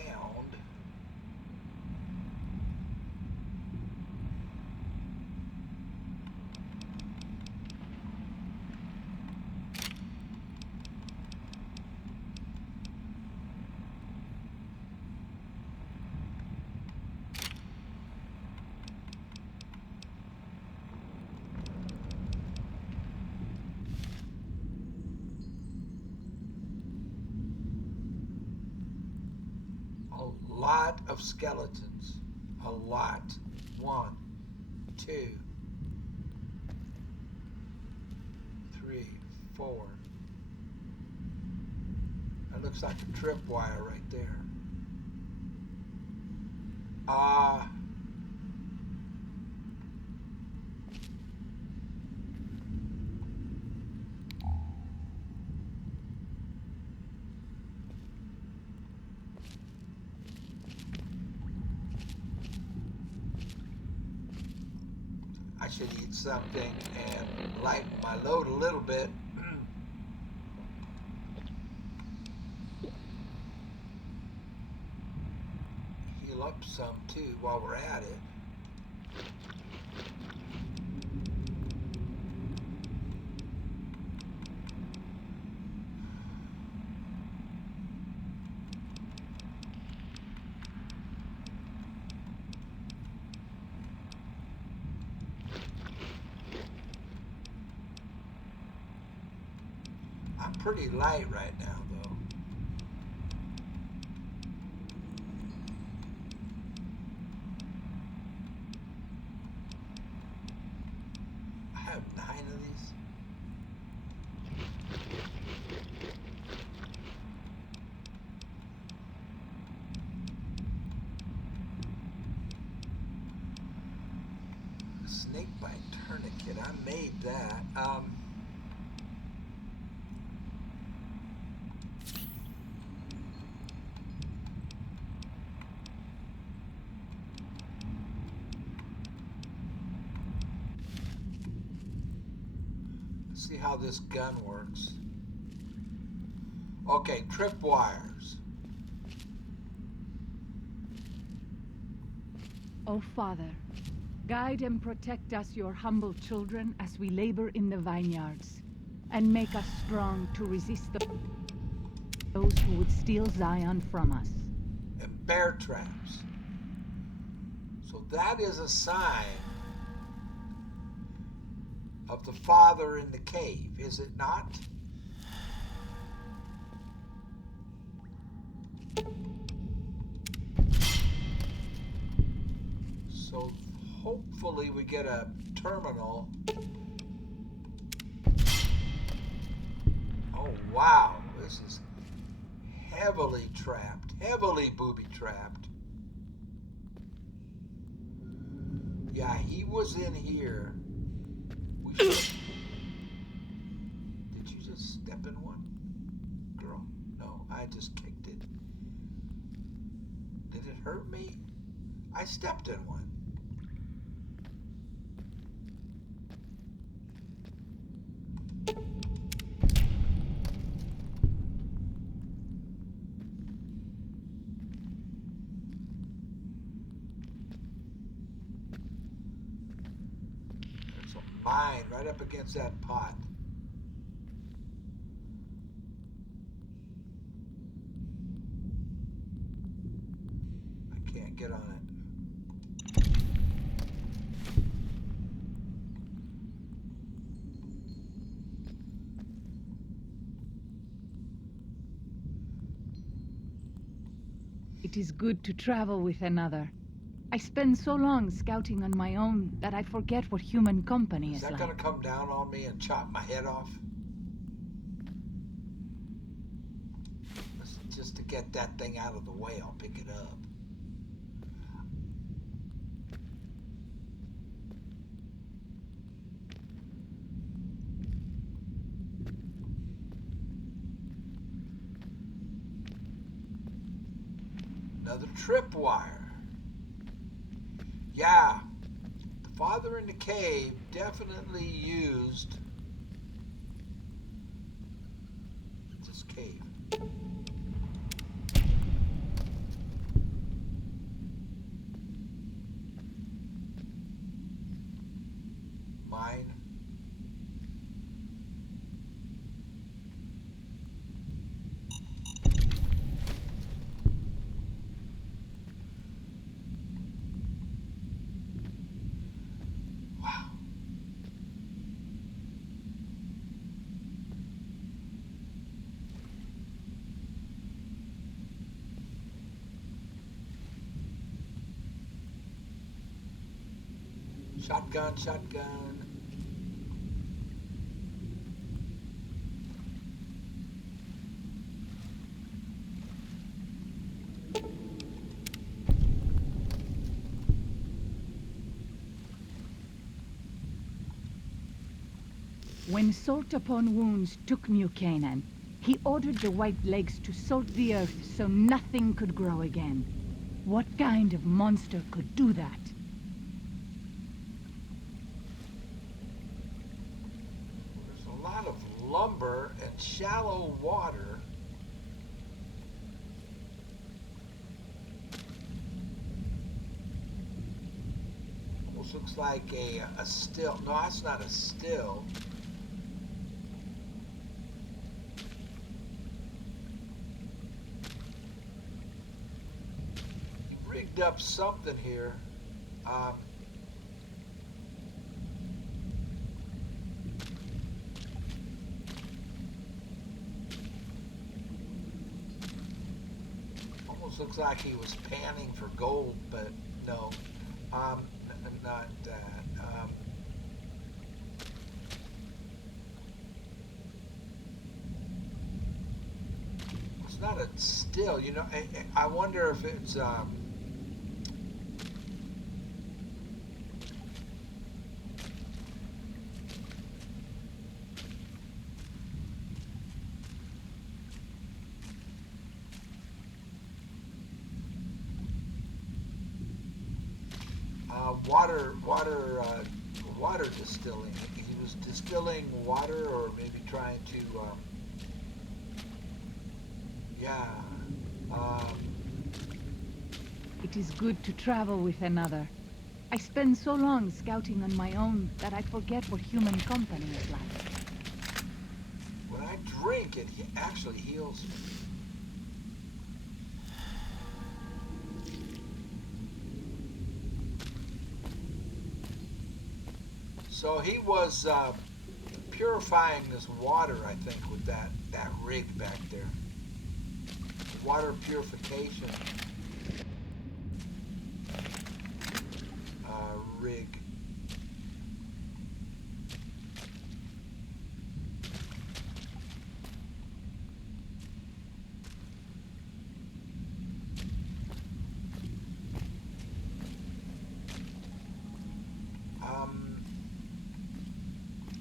A lot of skeletons. A lot. 1, 2, 3, 4. That looks like a tripwire right there. I should eat something and lighten my load a little bit. Heal up some too while we're at it. I'm pretty light right now, though. I have 9 of these. Snake bite tourniquet. I made that. See how this gun works. Okay, tripwires. O Father, guide and protect us, your humble children, as we labor in the vineyards, and make us strong to resist those who would steal Zion from us. And bear traps. So that is a sign of the Father in the cave, is it not? So hopefully we get a terminal. Oh wow, this is heavily trapped, heavily booby trapped. Yeah, he was in here. Did you just step in one? Girl, no, I just kicked it. Did it hurt me? I stepped in one. There's a mine right up against that pot. I can't get on it. It is good to travel with another. I spend so long scouting on my own that I forget what human company Is is that like. gonna come down on me and chop my head off? Just to get that thing out of the way, I'll pick it up. Another tripwire. Yeah, the Father in the cave definitely used this cave. Mine. Wow. Shotgun, shotgun. When Salt Upon Wounds took New Canaan, he ordered the White Legs to salt the earth so nothing could grow again. What kind of monster could do that? There's a lot of lumber and shallow water. Almost looks like a still. No, that's not a still. He rigged up something here. Almost looks like he was panning for gold, but no, not that. It's not a still, you know. I wonder if it's water distilling. He was distilling water, or maybe trying to, yeah. It is good to travel with another. I spend so long scouting on my own that I forget what human company is like. When I drink, it actually heals me. So he was purifying this water, I think, with that rig back there. Water purification rig.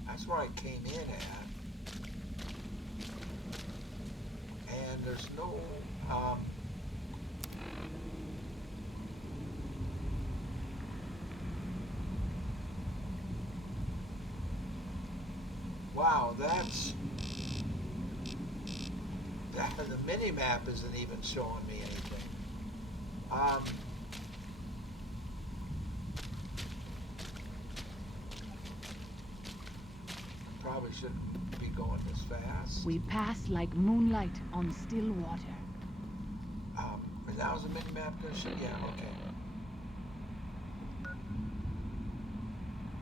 That's where I came in at. And there's no, wow, the mini-map isn't even showing me anything. Probably shouldn't be going this fast. We pass like moonlight on still water. That was a mini-map gonna show? Yeah, okay.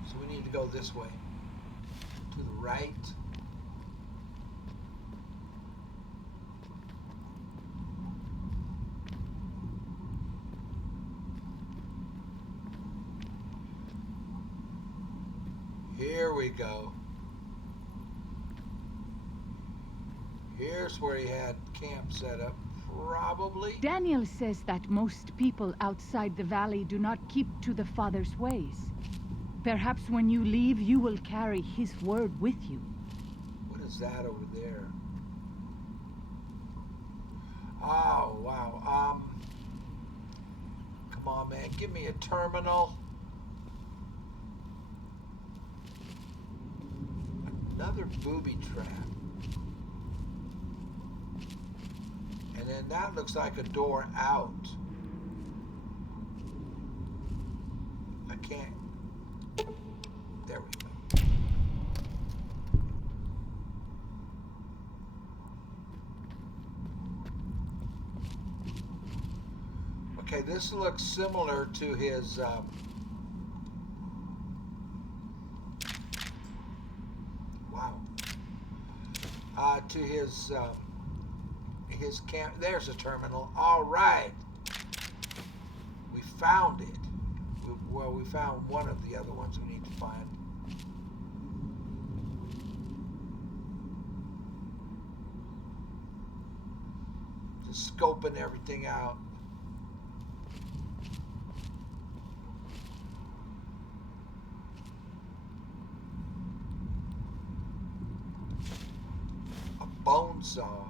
So we need to go this way. To the right. Here we go. Here's where he had camp set up, probably. Daniel says that most people outside the valley do not keep to the Father's ways. Perhaps when you leave, you will carry his word with you. What is that over there? Oh, wow. Come on, man. Give me a terminal. Another booby trap. then that looks like a door out. I can't. There we go. Okay, this looks similar to his to his camp. There's a terminal. All right, we found it. We found one of the other ones we need to find. Just scoping everything out. Bone saw.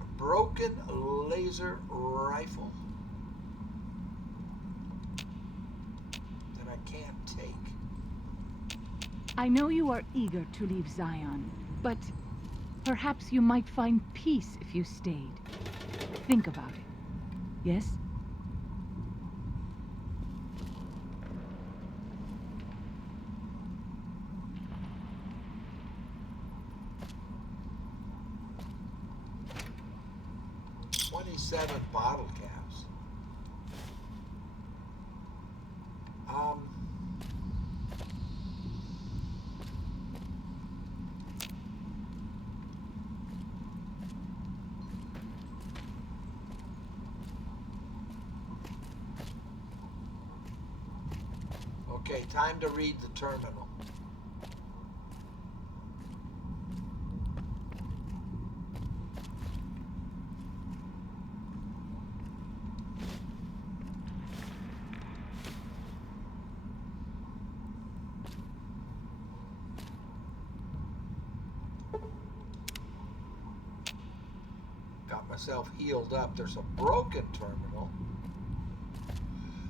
A broken laser rifle that I can't take. I know you are eager to leave Zion, but perhaps you might find peace if you stayed. Think about it. Yes? Bottle caps. Okay, time to read the terminal. Got myself healed up. There's a broken terminal.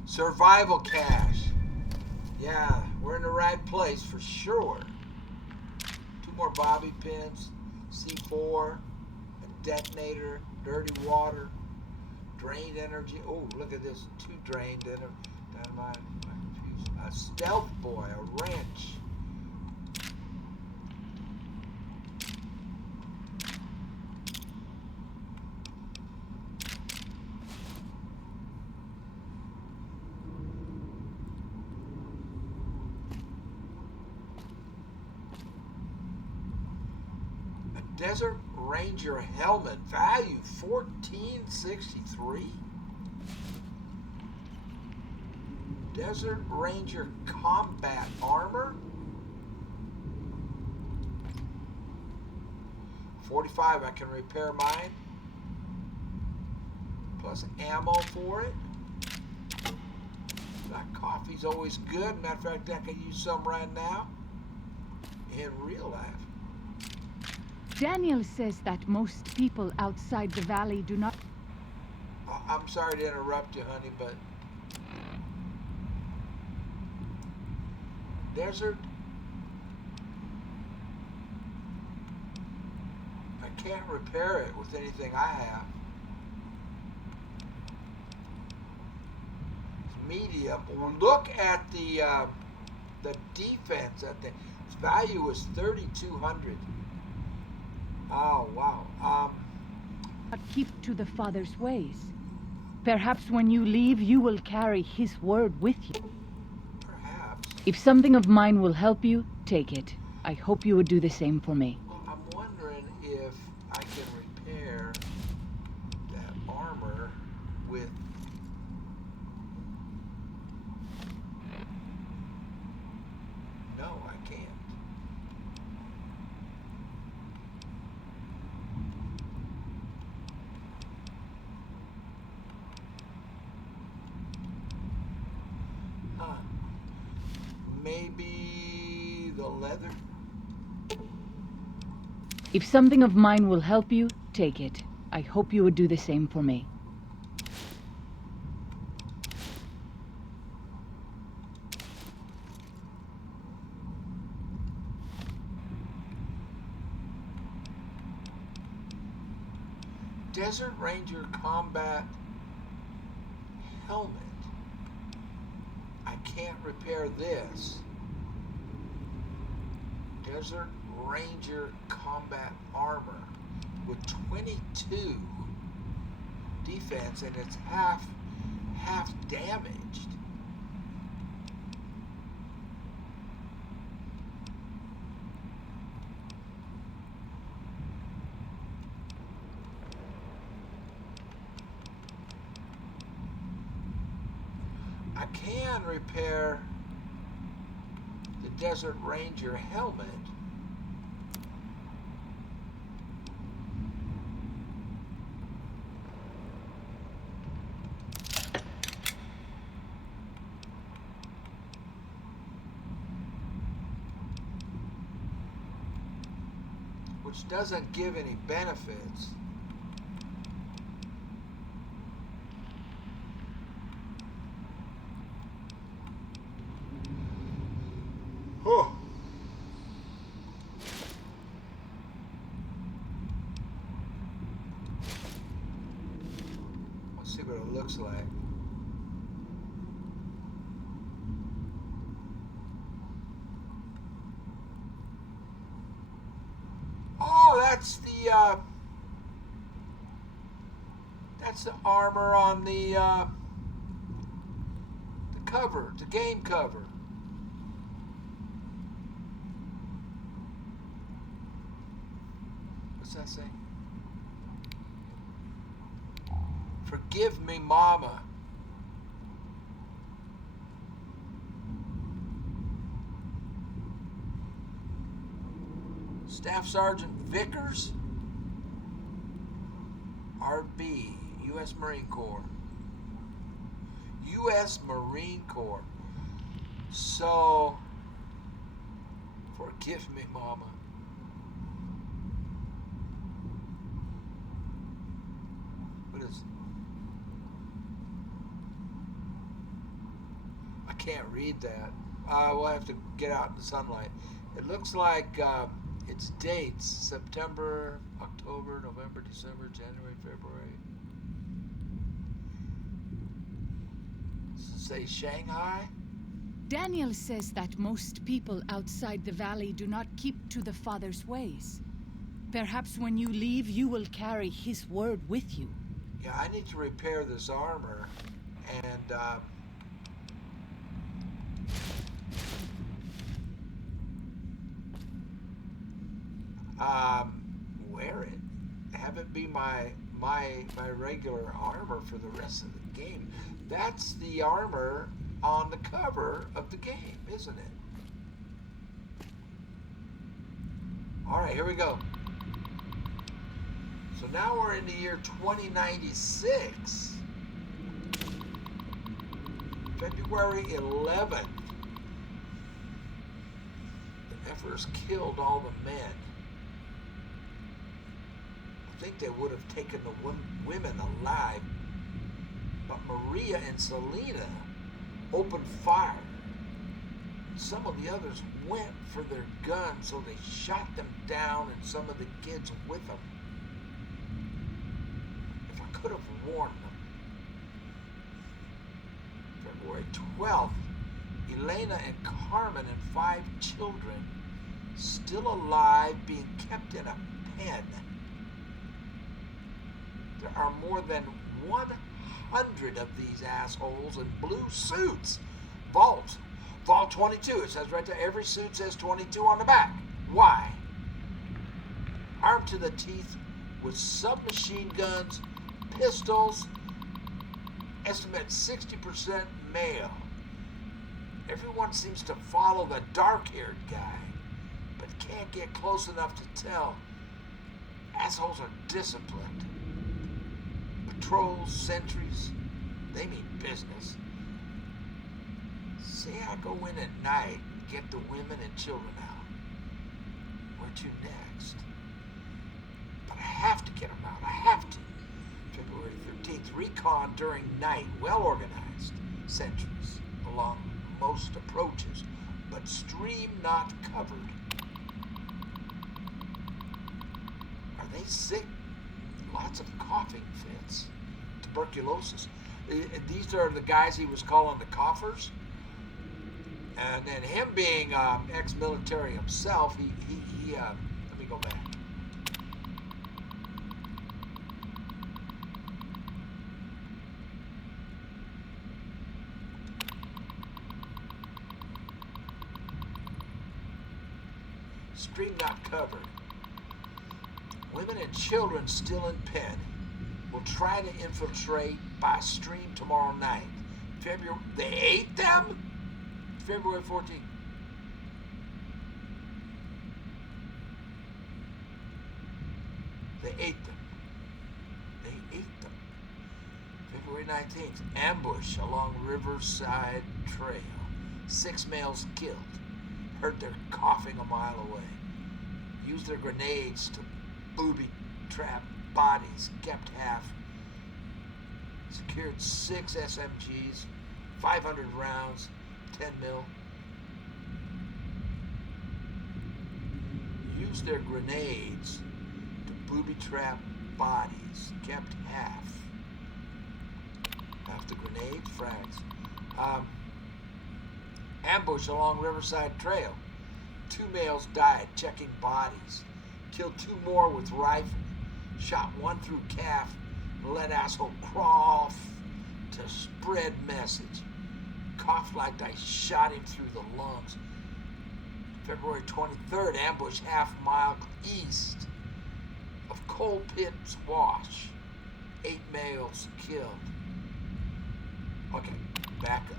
Survival cache. Yeah, we're in the right place for sure. 2 more bobby pins, C4, a detonator, dirty water, drained energy. Oh, look at this. 2 drained dynamite. A stealth boy, a wrench. Desert Ranger helmet, value $14.63. Desert Ranger combat armor, $45. I can repair mine, plus ammo for it. That coffee's always good. Matter of fact, I can use some right now in real life. Daniel says that most people outside the valley do not... I'm sorry to interrupt you, honey, but... Desert... I can't repair it with anything I have. It's medium. Well, look at the defense. Its value is 3,200. Oh, wow. keep to the Father's ways. Perhaps when you leave, you will carry his word with you. Perhaps. If something of mine will help you, take it. I hope you would do the same for me. I'm wondering if I can repair that armor with... No, I can't. Maybe the leather? If something of mine will help you, Take it. I hope you would do the same for me. Desert Ranger combat helmet. I can't repair this. Desert Ranger combat armor with 22 defense, and it's half damaged. I can repair the Desert Ranger helmet. Which doesn't give any benefits. Oh. Let's see what it looks like. Oh, that's the armor on the cover, the game cover. What's that say? Forgive me, Mama. Staff Sergeant Vickers, RB, U.S. Marine Corps. U.S. Marine Corps. So, forgive me, Mama. What is it? I can't read that. We'll have to get out in the sunlight. It looks like its dates: September, October, November, December, January, February. Does it say Shanghai? Daniel says that most people outside the valley do not keep to the Father's ways. Perhaps when you leave, you will carry his word with you. Yeah, I need to repair this armor and wear it. Have it be my regular armor for the rest of the game. That's the armor on the cover of the game, isn't it? All right, here we go. So now we're in the year 2096. February 11th. The Effers killed all the men. I think they would have taken the women alive. But Maria and Selena opened fire. Some of the others went for their guns, so they shot them down and some of the kids with them. If I could have warned them. February 12th, Elena and Carmen and 5 children still alive, being kept in a pen. There are more than 100 of these assholes in blue suits. Vault 22. It says right there, every suit says 22 on the back. Why? Armed to the teeth with submachine guns, pistols, estimate 60% male. Everyone seems to follow the dark-haired guy, but can't get close enough to tell. Assholes are disciplined. Patrols, sentries, they mean business. Say I go in at night and get the women and children out. Where to next? But have to get them out. I have to. February 13th, recon during night, well organized. Sentries along most approaches, but stream not covered. Are they sick? Lots of coughing fits. Tuberculosis. These are the guys he was calling the coughers. And then him being ex-military himself, he let me go back. Stream not covered. Women and children still in pen will try to infiltrate by stream tomorrow night. They ate them? February 14th. They ate them. They ate them. February 19th. Ambush along Riverside Trail. 6 males killed. Heard their coughing a mile away. Used their grenades to booby trap bodies. Kept half. Secured 6 SMGs. 500 rounds. 10 mil. Used their grenades to booby trap bodies. Kept half. Half the grenades, frags. Ambush along Riverside Trail. 2 males died checking bodies. Killed 2 more with rifle. Shot 1 through calf and let asshole crawl to spread message. Coughed like I shot him through the lungs. February 23rd, ambush half mile east of Coal Pits Wash. 8 males killed. Okay, back up.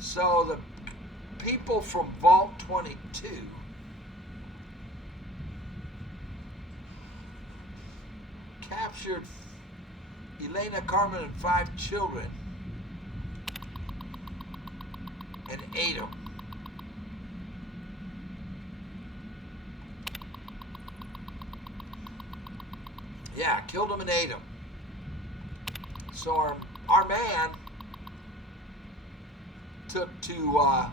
So the people from Vault 22 captured Elena, Carmen, and 5 children and ate them. Yeah, killed them and ate them. So our man took to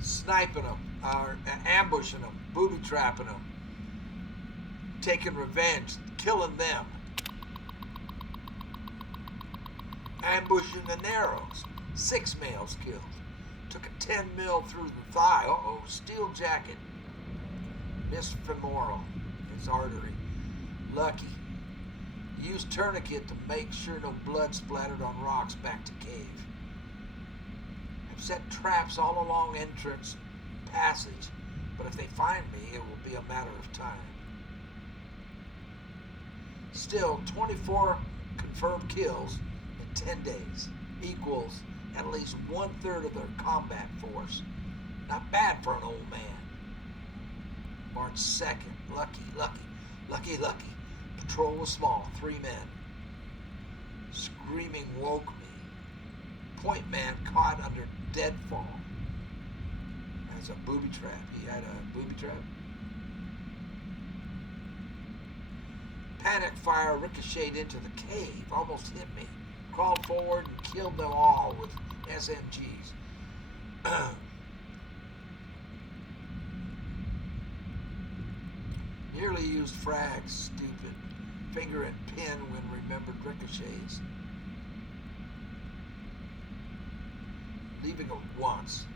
sniping them, ambushing them, booby trapping them, taking revenge, killing them, ambushing the Narrows. 6 males killed. Took a 10 mil through the thigh. Steel jacket. Missed femoral, his artery. Lucky. Used tourniquet to make sure no blood splattered on rocks back to cave. Have set traps all along entrance passage, but if they find me, it will be a matter of time. Still, 24 confirmed kills in 10 days equals at least 1/3 of their combat force. Not bad for an old man. March 2nd. Lucky. Patrol was small. 3 men. Screaming woke me. Point man caught under deadfall. That's a booby trap. He had a booby trap. Panic fire ricocheted into the cave. Almost hit me. Crawled forward and killed them all with SMGs. Nearly used frags, stupid. Finger and pin when remembered ricochets. Leaving them once.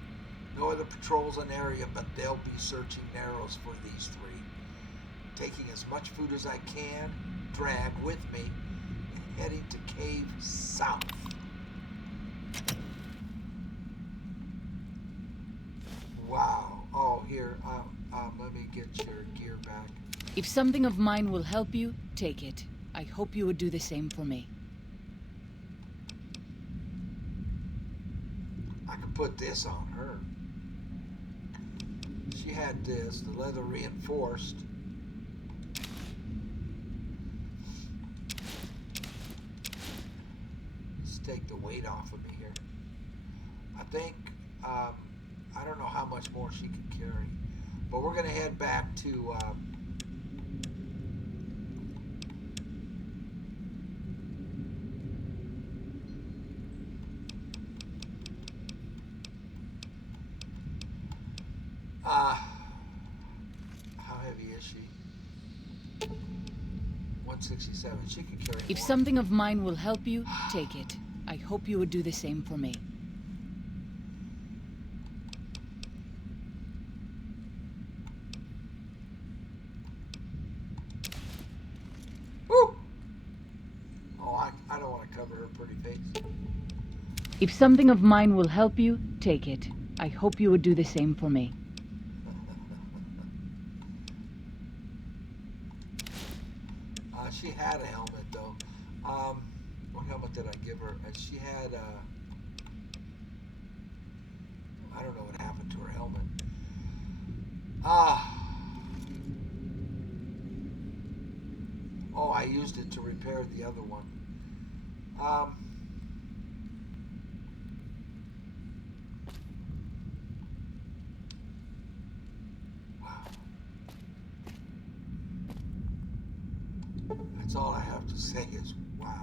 No other patrols in area, but they'll be searching Narrows for these 3. Taking as much food as I can, drag with me, and heading to cave south. Wow. Oh, here, let me get your gear back. If something of mine will help you, take it. I hope you would do the same for me. I could put this on her. She had this, the leather reinforced. Let's take the weight off of me here. I think I don't know how much more she can carry. But we're going to head back to... how heavy is she? 167. She can carry If more. something of mine will help you, take it. I hope you would do the same for me. Woo! Oh, I don't want to cover her pretty face. If something of mine will help you, take it. I hope you would do the same for me. She had a helmet though. What helmet did I give her? She had I don't know what happened to her helmet. Oh, I used it to repair the other one. Wow. That's all I have to say is wow.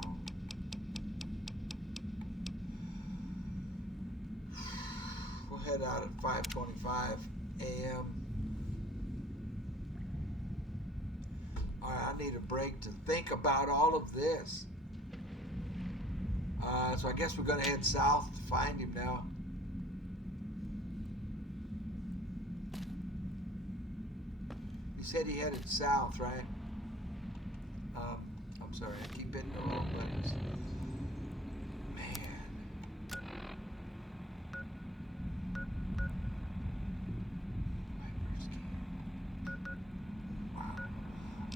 We'll head out at 5:25 a.m. All right, I need a break to think about all of this. So I guess we're going to head south to find him now. He said he headed south, right? I'm sorry, I keep hitting the wrong buttons. Man.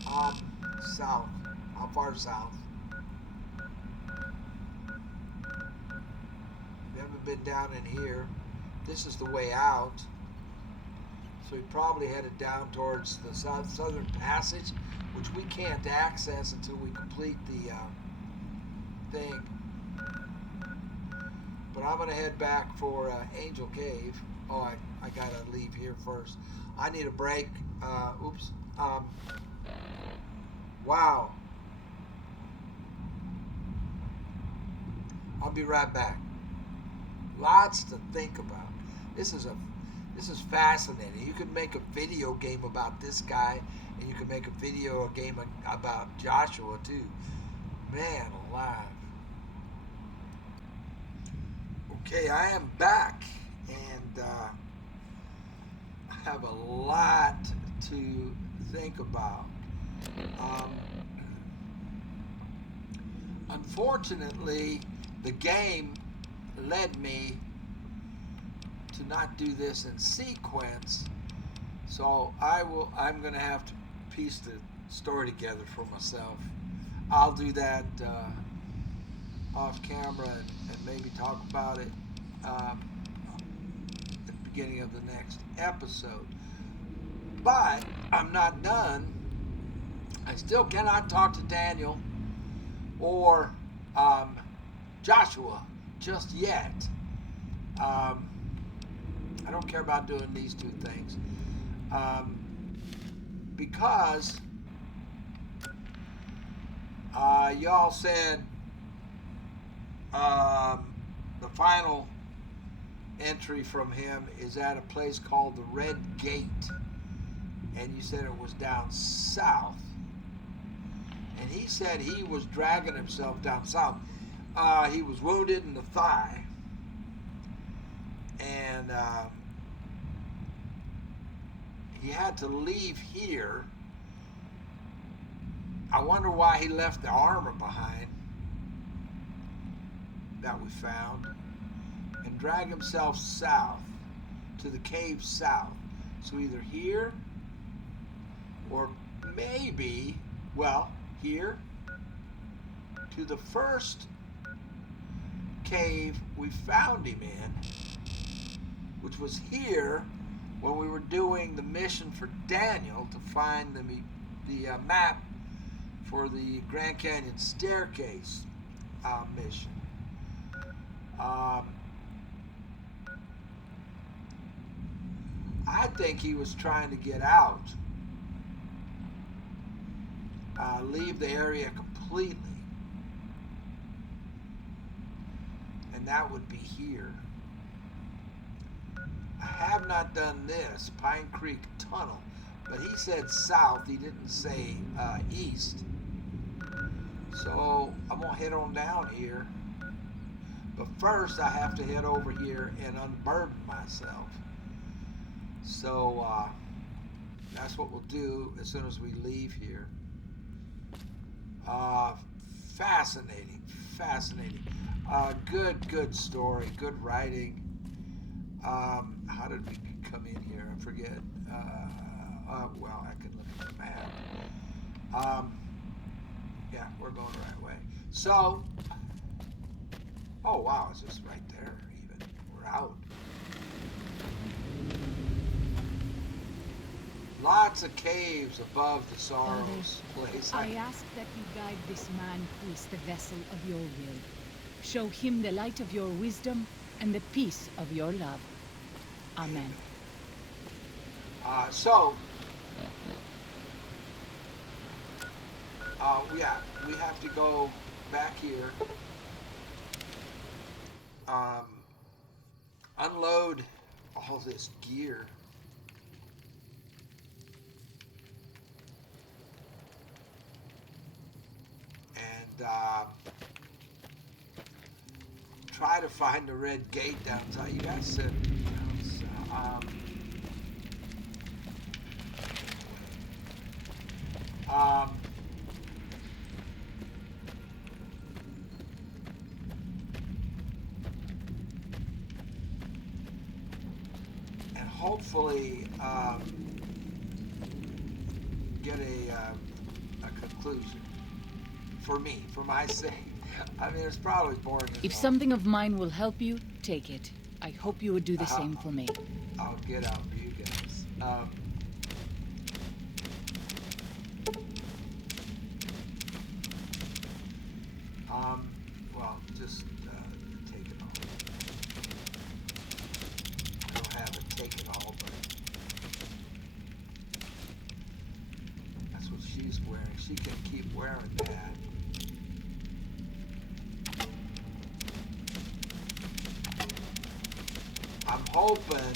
Wow. South. How far south? We haven't been down in here. This is the way out. So he probably headed down towards the southern passage, which we can't access until we complete the thing. But I'm going to head back for Angel Cave. Oh, I got to leave here first. I need a break. Oops. Wow. I'll be right back. Lots to think about. This is fascinating. You could make a video game about this guy, and you can make a video game about Joshua too. Man alive. Okay, I am back, and I have a lot to think about. Unfortunately, the game led me to not do this in sequence, so I'm going to have to piece the story together for myself. I'll do that off camera and maybe talk about it at the beginning of the next episode. But I'm not done. I still cannot talk to Daniel or Joshua just yet. I don't care about doing these two things because y'all said the final entry from him is at a place called the Red Gate, and you said it was down south, and he said he was dragging himself down south. He was wounded in the thigh, and he had to leave here. I wonder why he left the armor behind that we found and drag himself south to the cave south. So either here or maybe, well, here to the first cave we found him in, which was here when we were doing the mission for Daniel to find the map for the Grand Canyon staircase mission. I think he was trying to get out, leave the area completely, and that would be here. I have not done this Pine Creek Tunnel, but he said south. He didn't say east. So I'm gonna head on down here. But first, I have to head over here and unburden myself. So that's what we'll do as soon as we leave here. Fascinating, fascinating. Good story, good writing. How did we come in here? I forget. Well, I could look at the map. Yeah, we're going the right way. So, oh wow, it's just right there even. We're out. Lots of caves above the Sorrows place. I ask that you guide this man who is the vessel of your will. Show him the light of your wisdom and the peace of your love. Amen. Yeah, we have to go back here, unload all this gear. And try to find the red gate downtown. You guys said, and hopefully get a conclusion for me, for my sake. I mean, it's probably boring. If something of mine will help you, take it. I hope you would do the same for me. I'll get out for you guys. Well, just take it all. I don't have it take it all, but that's what she's wearing. She can keep wearing that. I'm hoping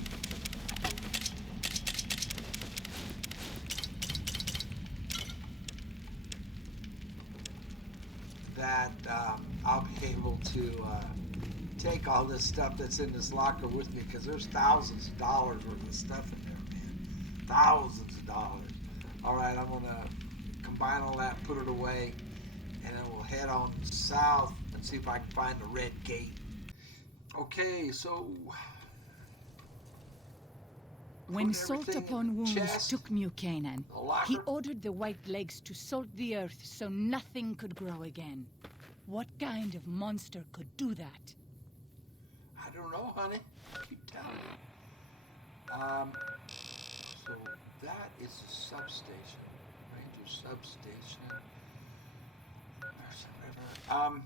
that I'll be able to take all this stuff that's in this locker with me, because there's thousands of dollars worth of stuff in there, man. Thousands of dollars. All right, I'm going to combine all that, put it away, and then we'll head on south and see if I can find the red gate. Okay, so... When Salt Upon Wounds took New Canaan, he ordered the White Legs to salt the earth so nothing could grow again. What kind of monster could do that? I don't know, honey. Keep telling me. So that is the substation. Ranger substation. Mercy River.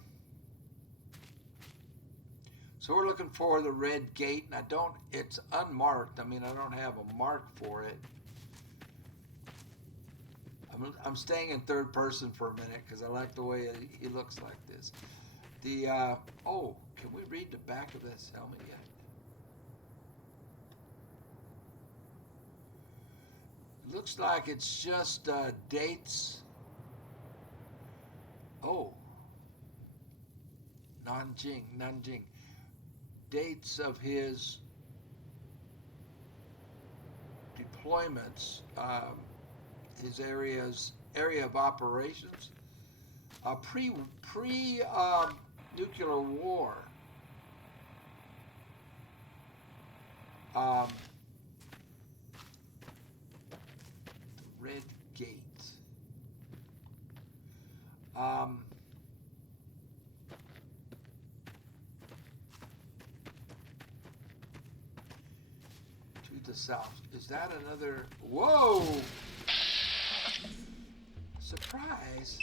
So we're looking for the red gate, and it's unmarked. I mean, I don't have a mark for it. I'm staying in third person for a minute because I like the way he looks like this. Oh, can we read the back of this helmet yet? It looks like it's just dates. Oh. Nanjing. Dates of his deployments, his area of operations, pre nuclear war. The Red Gate. To the south. Is that another? Whoa! Surprise!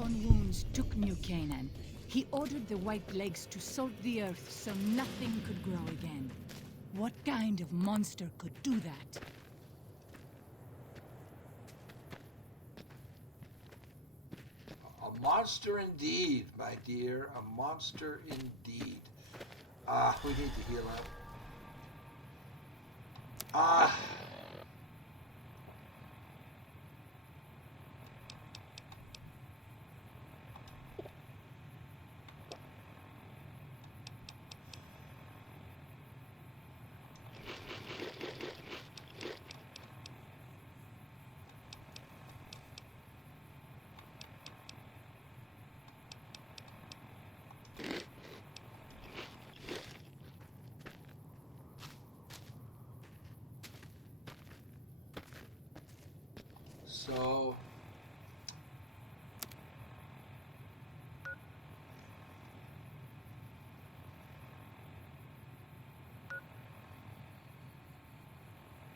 upon wounds took New Canaan. He ordered the White Legs to salt the earth so nothing could grow again. What kind of monster could do that? A monster indeed, my dear. A monster indeed. We need to heal up. So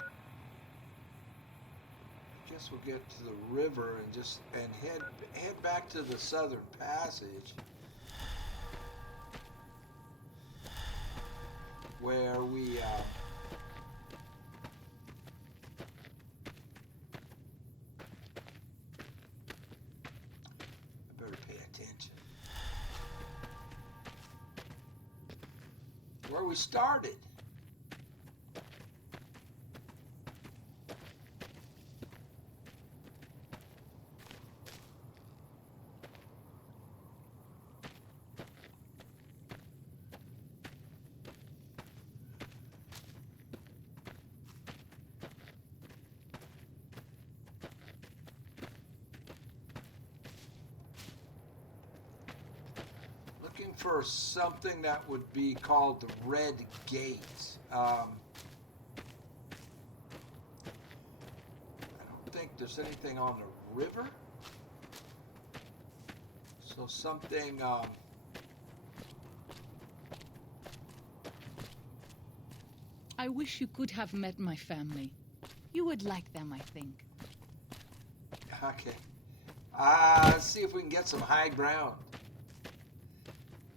I guess we'll get to the river and head back to the southern passage where we pay attention. Where we started. Looking for something that would be called the Red Gate. I don't think there's anything on the river. So something, I wish you could have met my family. You would like them, I think. okay. Let's see if we can get some high ground.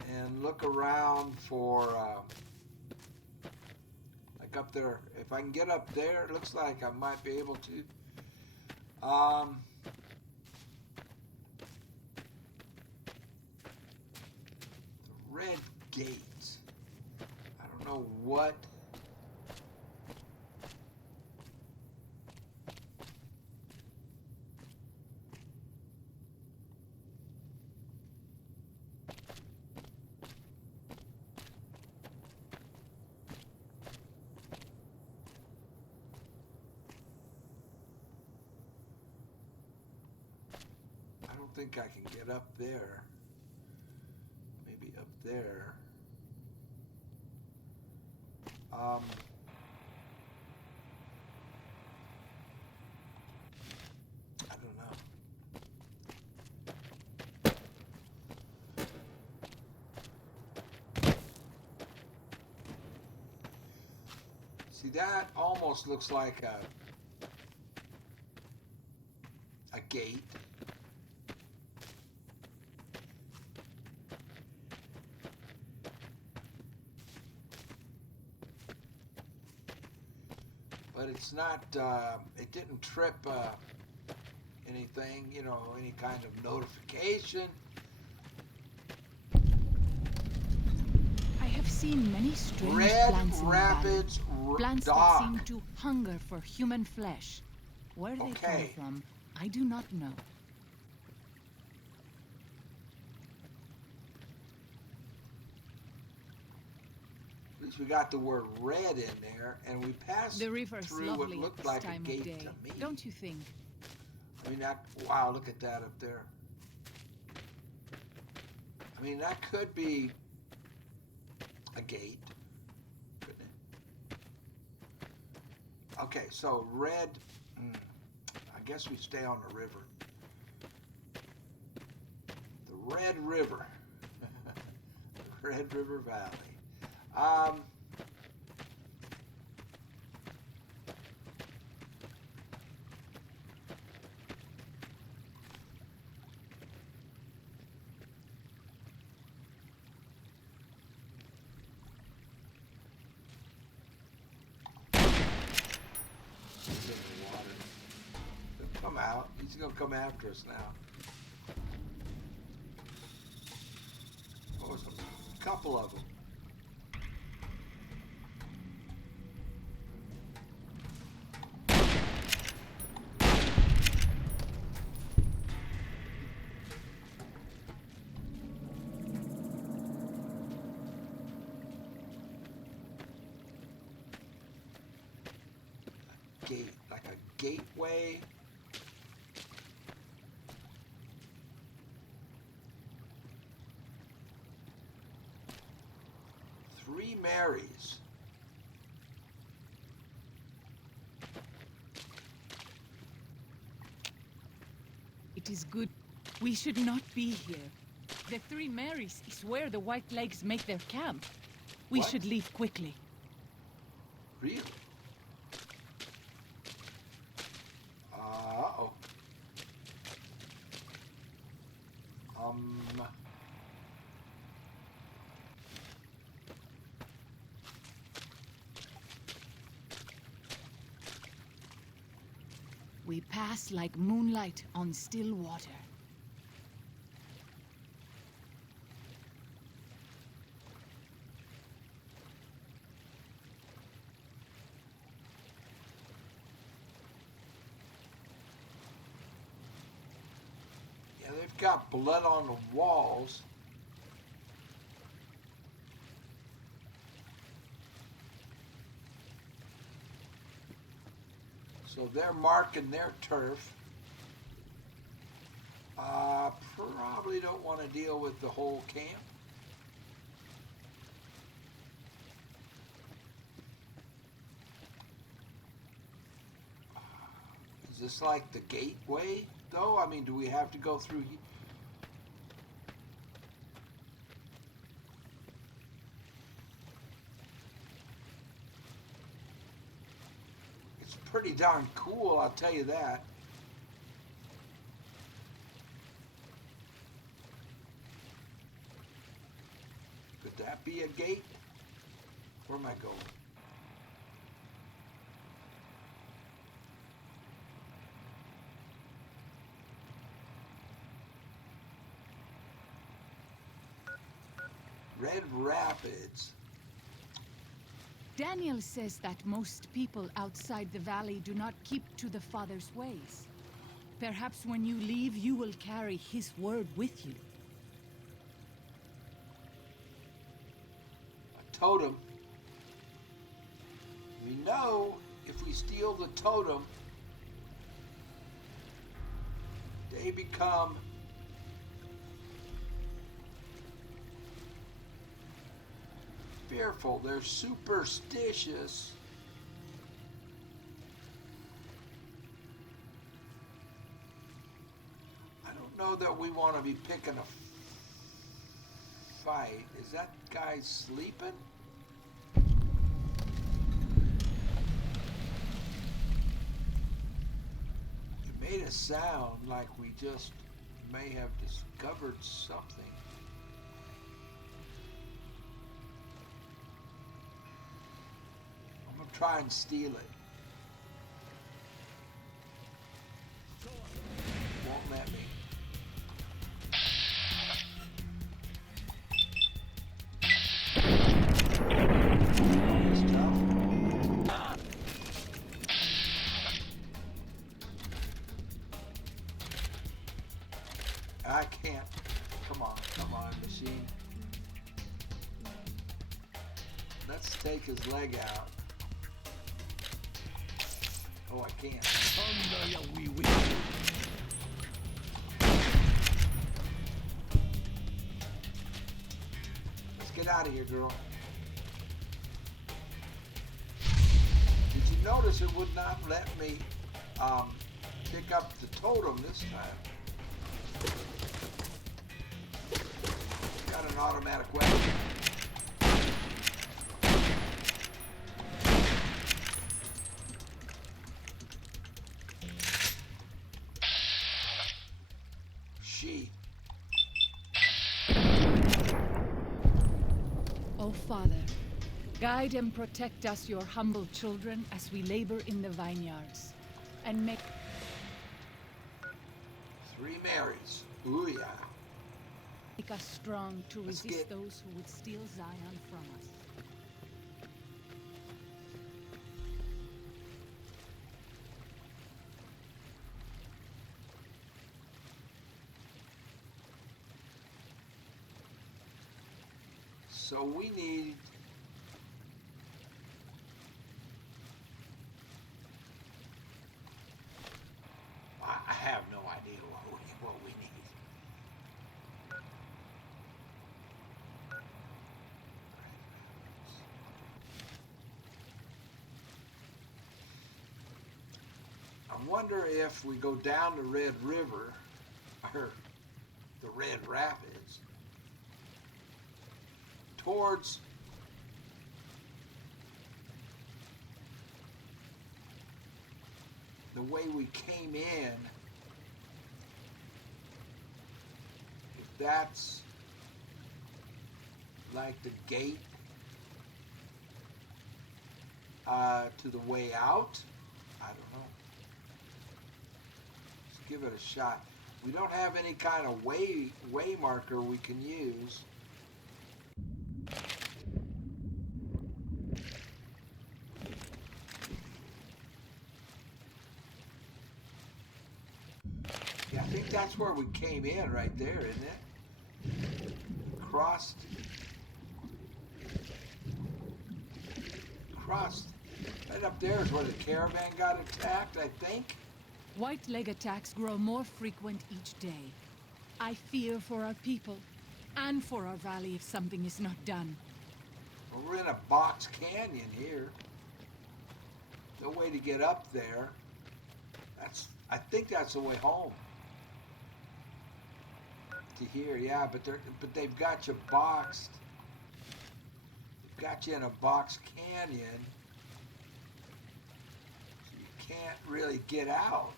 And look around for, like up there. If I can get up there, it looks like I might be able to. The Red Gate. I don't know what. I don't think I can get up there. Maybe up there. I don't know. See, that almost looks like a gate. But it's not, it didn't trip anything, you know, any kind of notification. I have seen many strange Red plants in Rapids the valley. Plants that Dock. seem to hunger for human flesh. Where they come Okay. from, I do not know. At least we got the word red in there, and we passed The river's through what lovely at looked this like a time of gate day, to me. don't you think? I mean, wow, look at that up there. I mean, that could be a gate, couldn't it? Okay, so red, I guess we stay on the river. The Red River. The Red River Valley. gonna come after us now. Oh, there's a couple of them. Gate, like a gateway. Three Marys. It is good. We should not be here. The Three Marys is where the White Legs make their camp. We What? should leave quickly. Really? Uh-oh. We pass like moonlight on still water. Yeah, they've got blood on the walls. So they're marking their turf. Probably don't want to deal with the whole camp. Is this like the gateway, though? I mean, do we have to go through here? It's pretty darn cool, I'll tell you that. Could that be a gate? Where am I going? Red Rapids. Daniel says that most people outside the valley do not keep to the Father's ways. Perhaps when you leave, you will carry his word with you. A totem. We know if we steal the totem, they become fearful. They're superstitious. I don't know that we want to be picking a fight. Is that guy sleeping? It made a sound like we just may have discovered something. I'm gonna try and steal it. Won't let me. It's tough. I can't. Come on, machine. Let's take his leg out. Oh, I can't. Let's get out of here, girl. Did you notice it would not let me pick up the totem this time? Got an automatic weapon. O Father, guide and protect us, your humble children, as we labor in the vineyards, and make Ooh, yeah. Make us strong to Let's resist get- those who would steal Zion from us. So we need... I have no idea what we need. I wonder if we go down the Red River, or the Red Rapids, towards the way we came in, if that's like the gate to the way out, I don't know. Let's give it a shot. We don't have any kind of way marker we can use. Yeah, I think that's where we came in right there, isn't it? Crossed. Right up there is where the caravan got attacked, I think. White leg attacks grow more frequent each day. I fear for our people, and for our valley if something is not done. Well, we're in a box canyon here. No way to get up there. I think that's the way home. To here, yeah, but they've got you boxed. They've got you in a box canyon. So you can't really get out.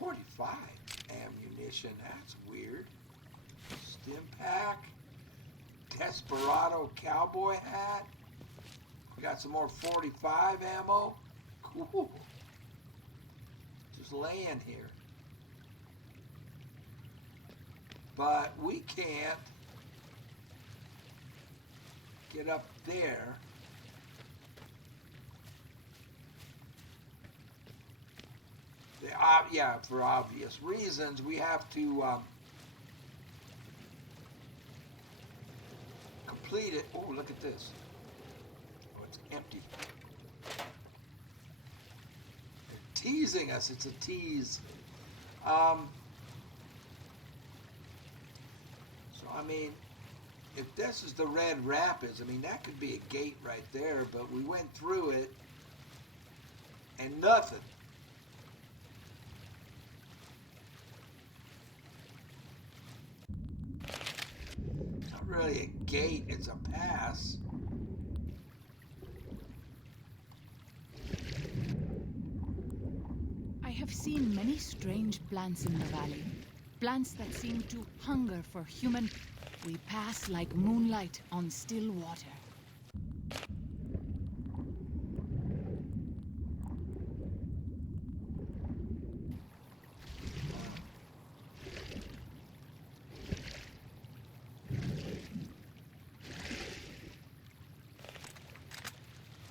45 ammunition, that's weird. Stim pack. Desperado cowboy hat. We got some more 45 ammo. Cool. Just laying here. But we can't get up there. Yeah, for obvious reasons, we have to complete it. Oh, look at this. Oh, it's empty. They're teasing us. It's a tease. So, I mean, if this is the Red Rapids, I mean, that could be a gate right there, but we went through it and nothing. Not really a gate, it's a pass. I have seen many strange plants in the valley. Plants that seem to hunger for human. We pass like moonlight on still water.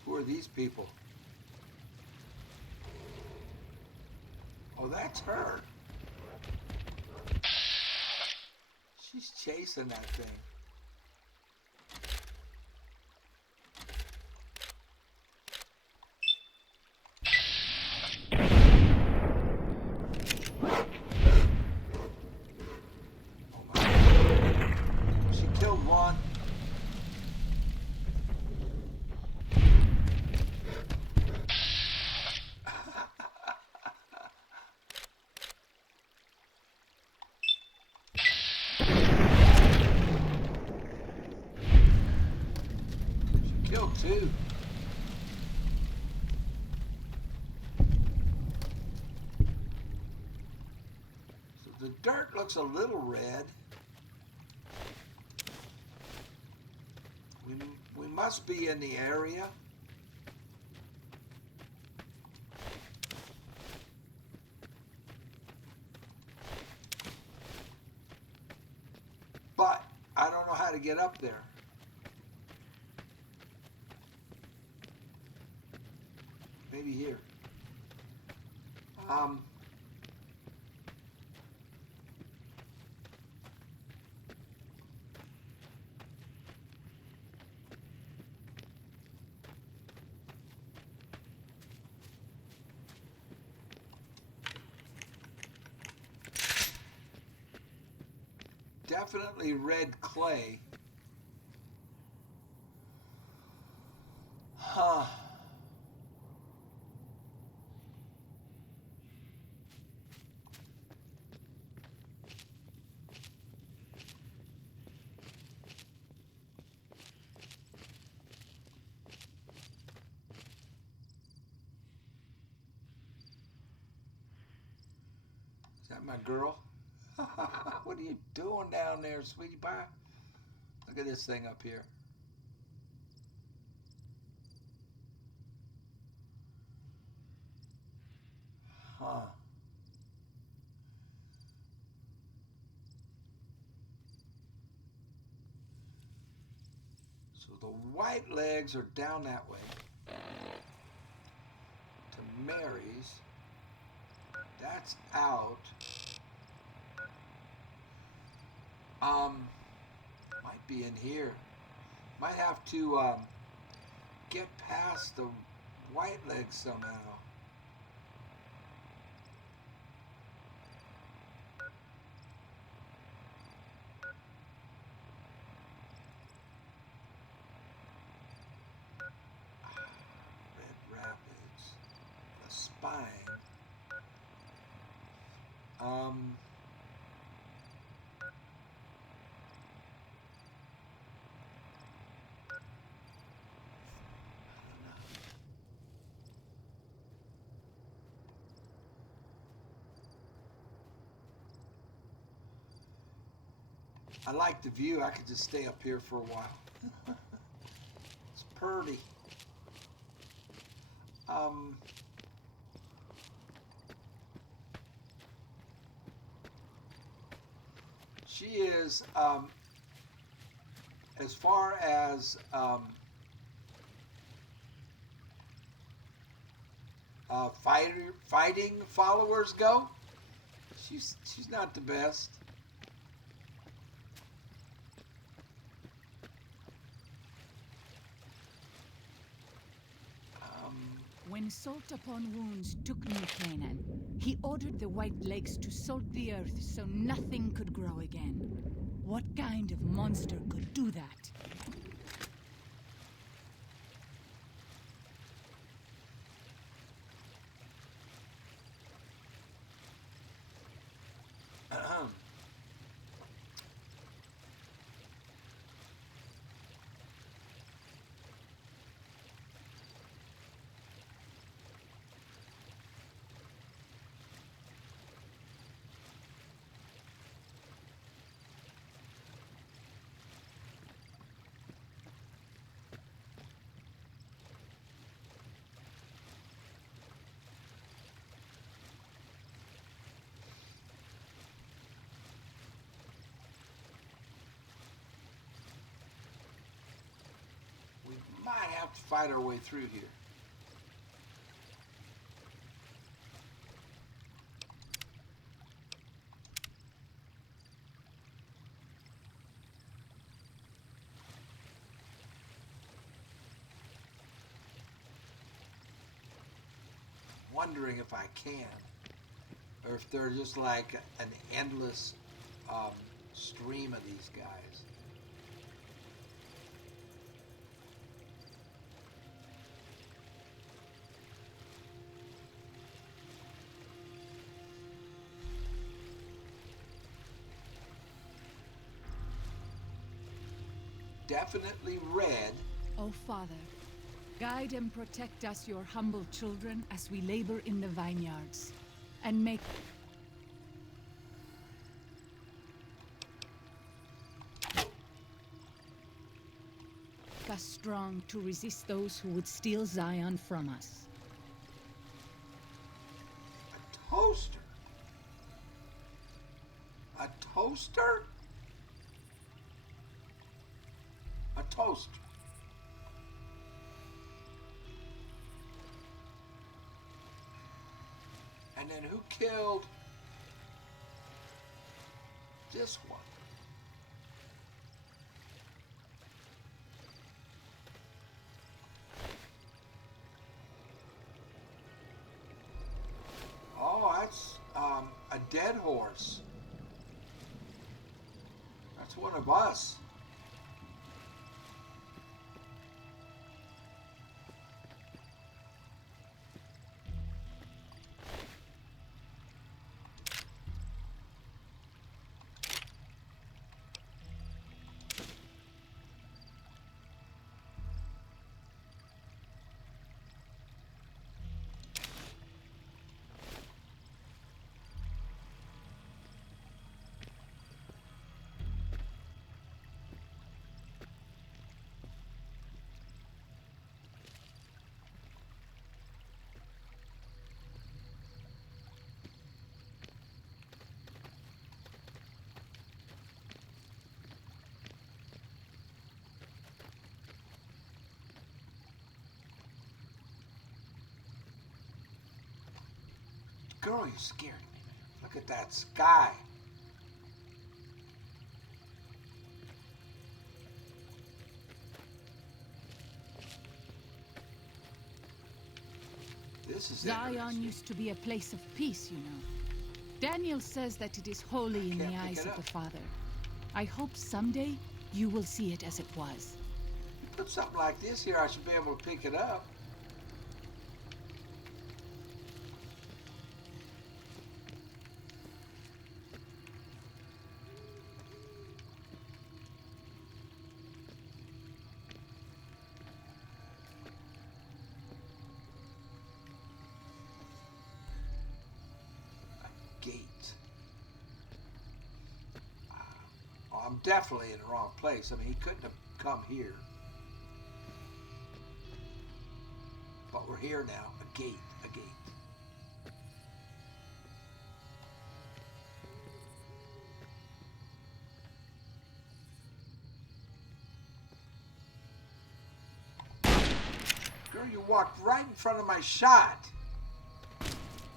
Who are these people? Oh, that's her. She's chasing that thing. Oh my. She killed one. Killed two. So the dirt looks a little red. We must be in the area. but I don't know how to get up there. Maybe here. Definitely red clay. Huh. Is that my girl? What are you doing down there, sweetie pie? Look at this thing up here. Huh. So the white legs are down that way to Mary's. That's out. Might be in here. Might have to get past the white legs somehow. Red Rapids. The spine. I like the view. I could just stay up here for a while. It's pretty. She is, as far as fighting followers go, she's not the best. When Salt Upon Wounds took New Canaan, he ordered the White Legs to salt the earth so nothing could grow again. What kind of monster could do that? Might have to fight our way through here. Wondering if I can, or if they're just like an endless stream of these guys. Definitely red. Oh, Father, guide and protect us, your humble children, as we labor in the vineyards, and make us strong to resist those who would steal Zion from us. A toaster? A toaster? post. And then who killed this one? Oh, that's a dead horse. That's one of us. Girl, you scared me. Look at that sky. This is Zion used to be a place of peace, you know. Daniel says that it is holy in the eyes of the Father. I hope someday you will see it as it was. You put something like this here, I should be able to pick it up. Gate. Oh, I'm definitely in the wrong place. I mean, he couldn't have come here. But we're here now. A gate. A gate. Girl, you walked right in front of my shot.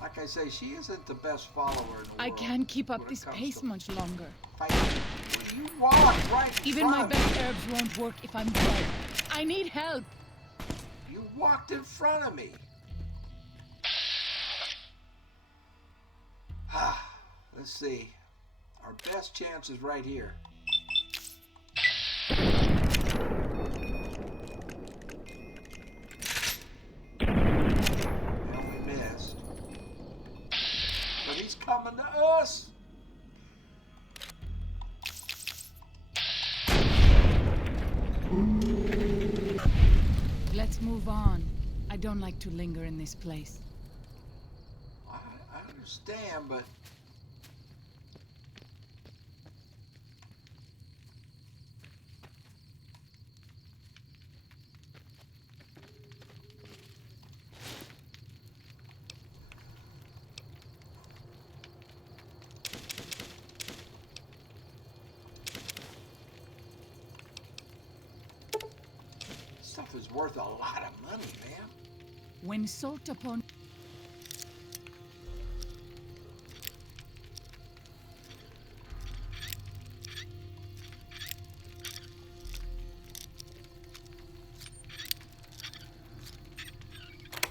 Like I say, she isn't the best follower in the world. I can't keep up this pace much longer. You walked right in Even my front of best me. herbs won't work if I'm dead. I need help. You walked in front of me. Let's see. Our best chance is right here. And we missed. But he's coming to us. Let's move on. I don't like to linger in this place. I understand, but stuff is worth a lot of money, man. When salt upon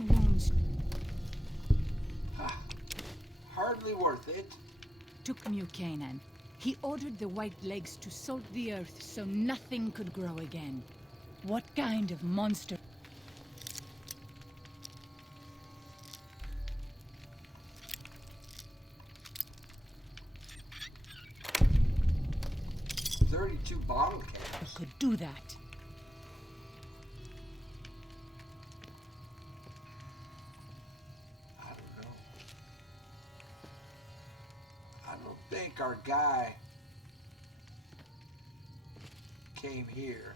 wounds Hardly worth it. took New Canaan. He ordered the white legs to salt the earth so nothing could grow again. What kind of monster? $32 bottle caps. Could do that. I don't know. I don't think our guy came here.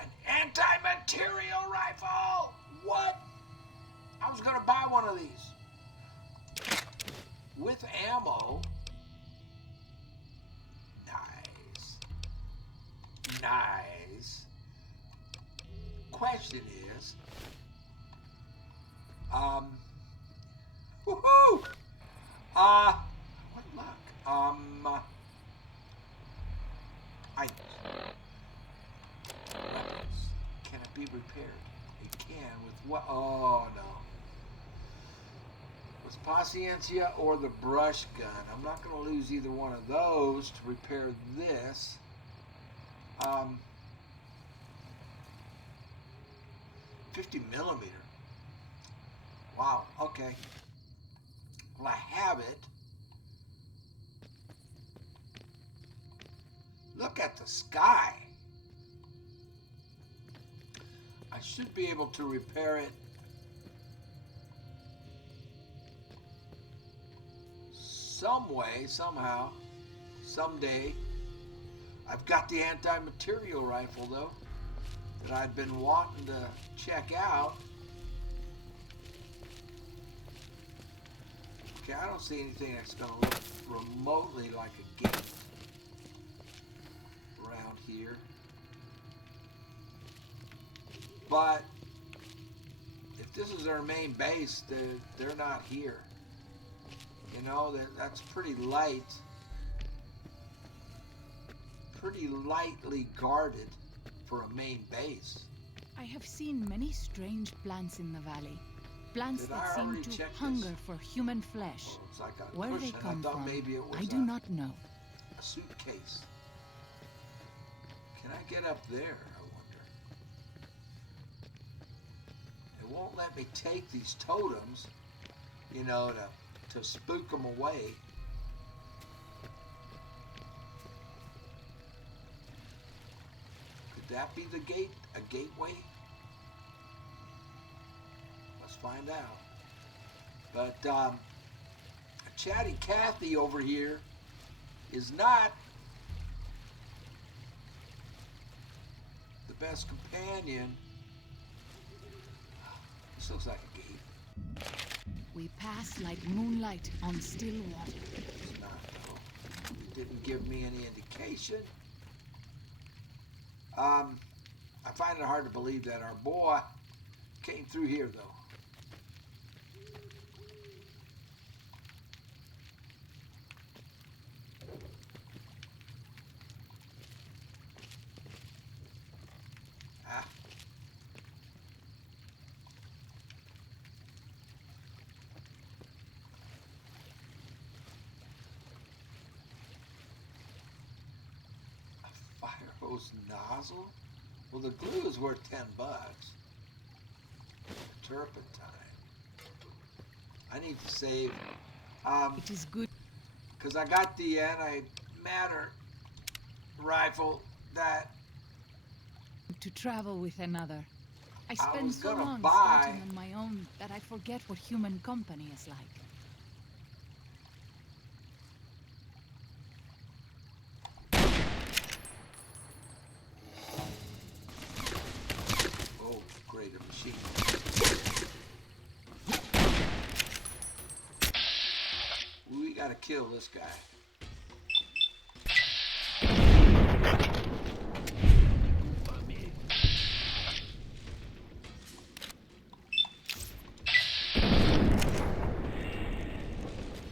An anti-material rifle? What? I was gonna buy one of these with ammo. Nice. Nice. Question is, woohoo! What luck? Weapons. Can it be repaired? It can with what? Oh no. With Paciencia or the brush gun. I'm not going to lose either one of those to repair this. 50 millimeter. Wow, okay. Well, I have it. Look at the sky. I should be able to repair it some way, somehow, someday. I've got the anti-material rifle, though, that I've been wanting to check out. Okay, I don't see anything that's going to look remotely like a gate around here. But if this is their main base, they're not here. You know, that's pretty light. Pretty lightly guarded for a main base. I have seen many strange plants in the valley. Plants Did that I seem already to check hunger this? for human flesh. Oh, it's like a Where they cushion. come I thought from, maybe it was I do not know. a suitcase. Can I get up there, I wonder? It won't let me take these totems, you know, to spook them away. Could that be the gate? A gateway? Let's find out. But a chatty Cathy over here is not the best companion. This looks like a gate. We pass like moonlight on still water. It's not, though. It didn't give me any indication. I find it hard to believe that our boy came through here, though. Ah. A fire hose nozzle? Well, the glue is worth $10. Turpentine. I need to save. It is good. Because I got the antimatter rifle that To travel with another. I I spend was so gonna long buy- scouting on my own that I forget what human company is like. oh, great a machine. We gotta kill this guy.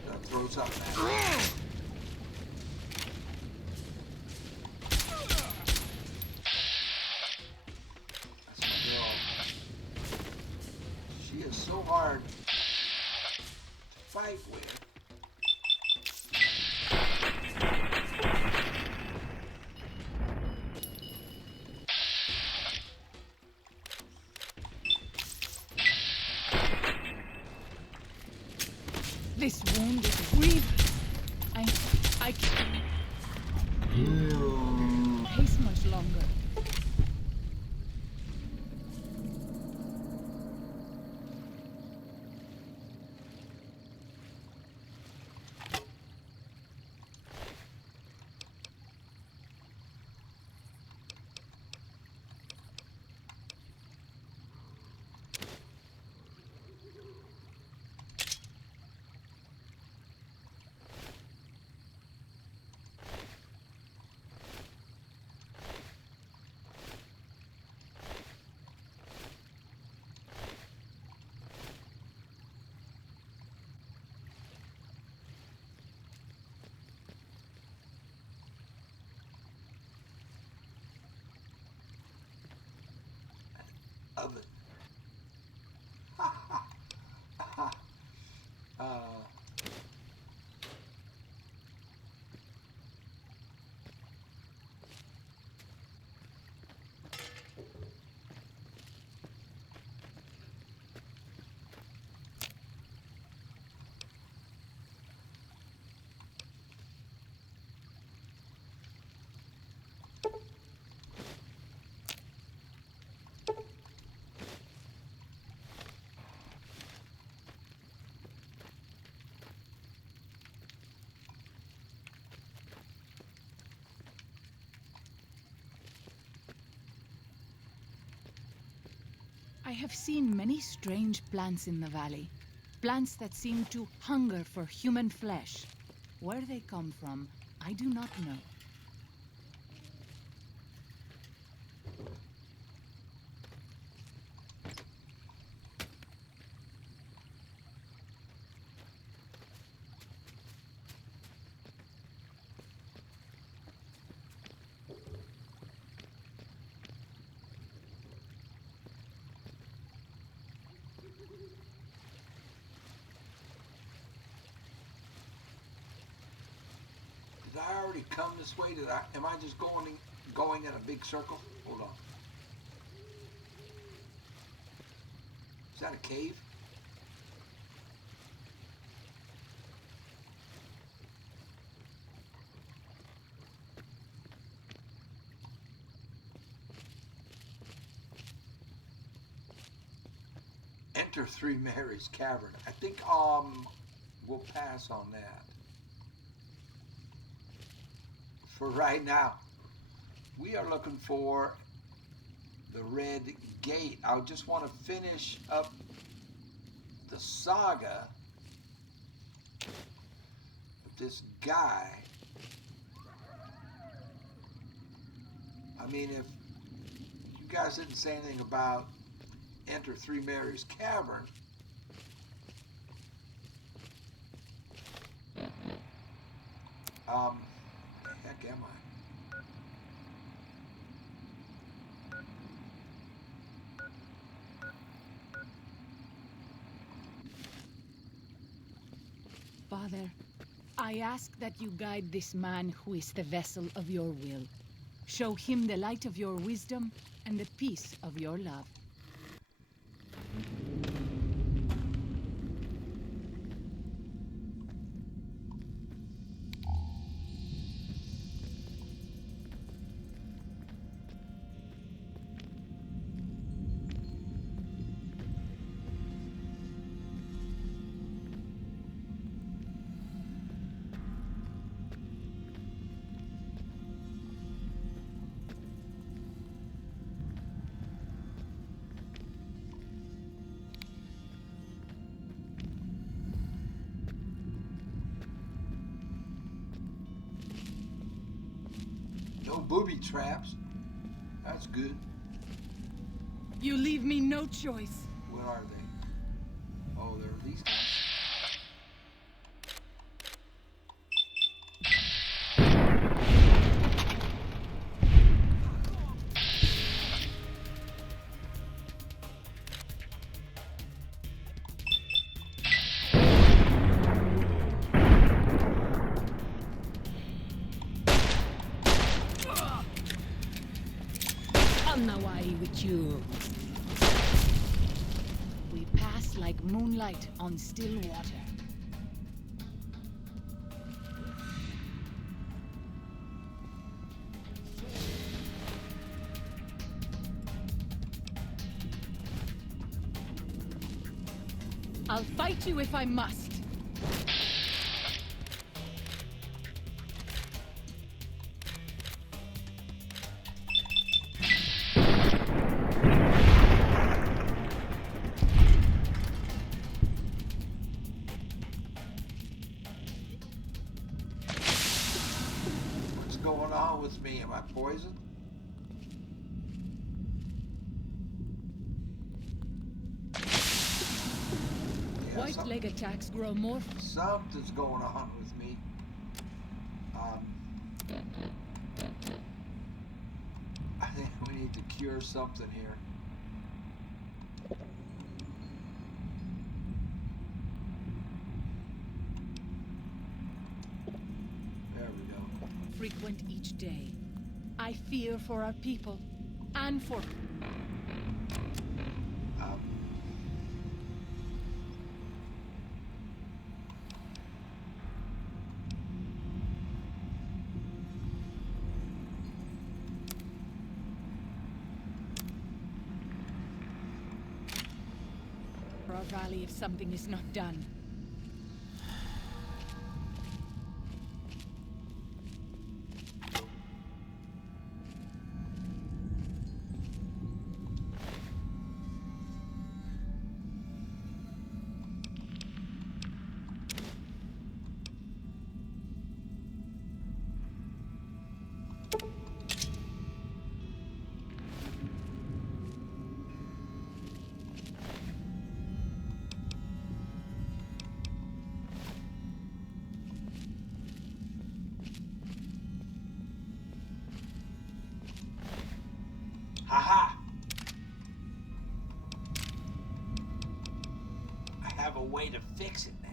That throws something at him. That's my girl. She is so hard to fight with. This wound is grievous. I can't pace much longer. I have seen many strange plants in the valley. Plants that seem to hunger for human flesh. Where they come from, I do not know. Did I already come this way? Am I just going in a big circle? Hold on. Is that a cave? Enter Three Mary's Cavern. I think we'll pass on that. For right now, we are looking for the red gate. I just want to finish up the saga of this guy. I mean, if you guys didn't say anything about Enter Three Mary's Cavern, the heck am I? Father, I ask that you guide this man who is the vessel of your will. Show him the light of your wisdom and the peace of your love. No booby traps. That's good. You leave me no choice. What are they? Oh, they're these guys. Nawai with you. We pass like moonlight on still water. I'll fight you if I must. Going on with me? Am I poisoned? Yeah, White leg attacks grow more. Something's going on with me. I think we need to cure something here. Frequent each day. I fear for our people and for... for our valley if something is not done. have a way to fix it now.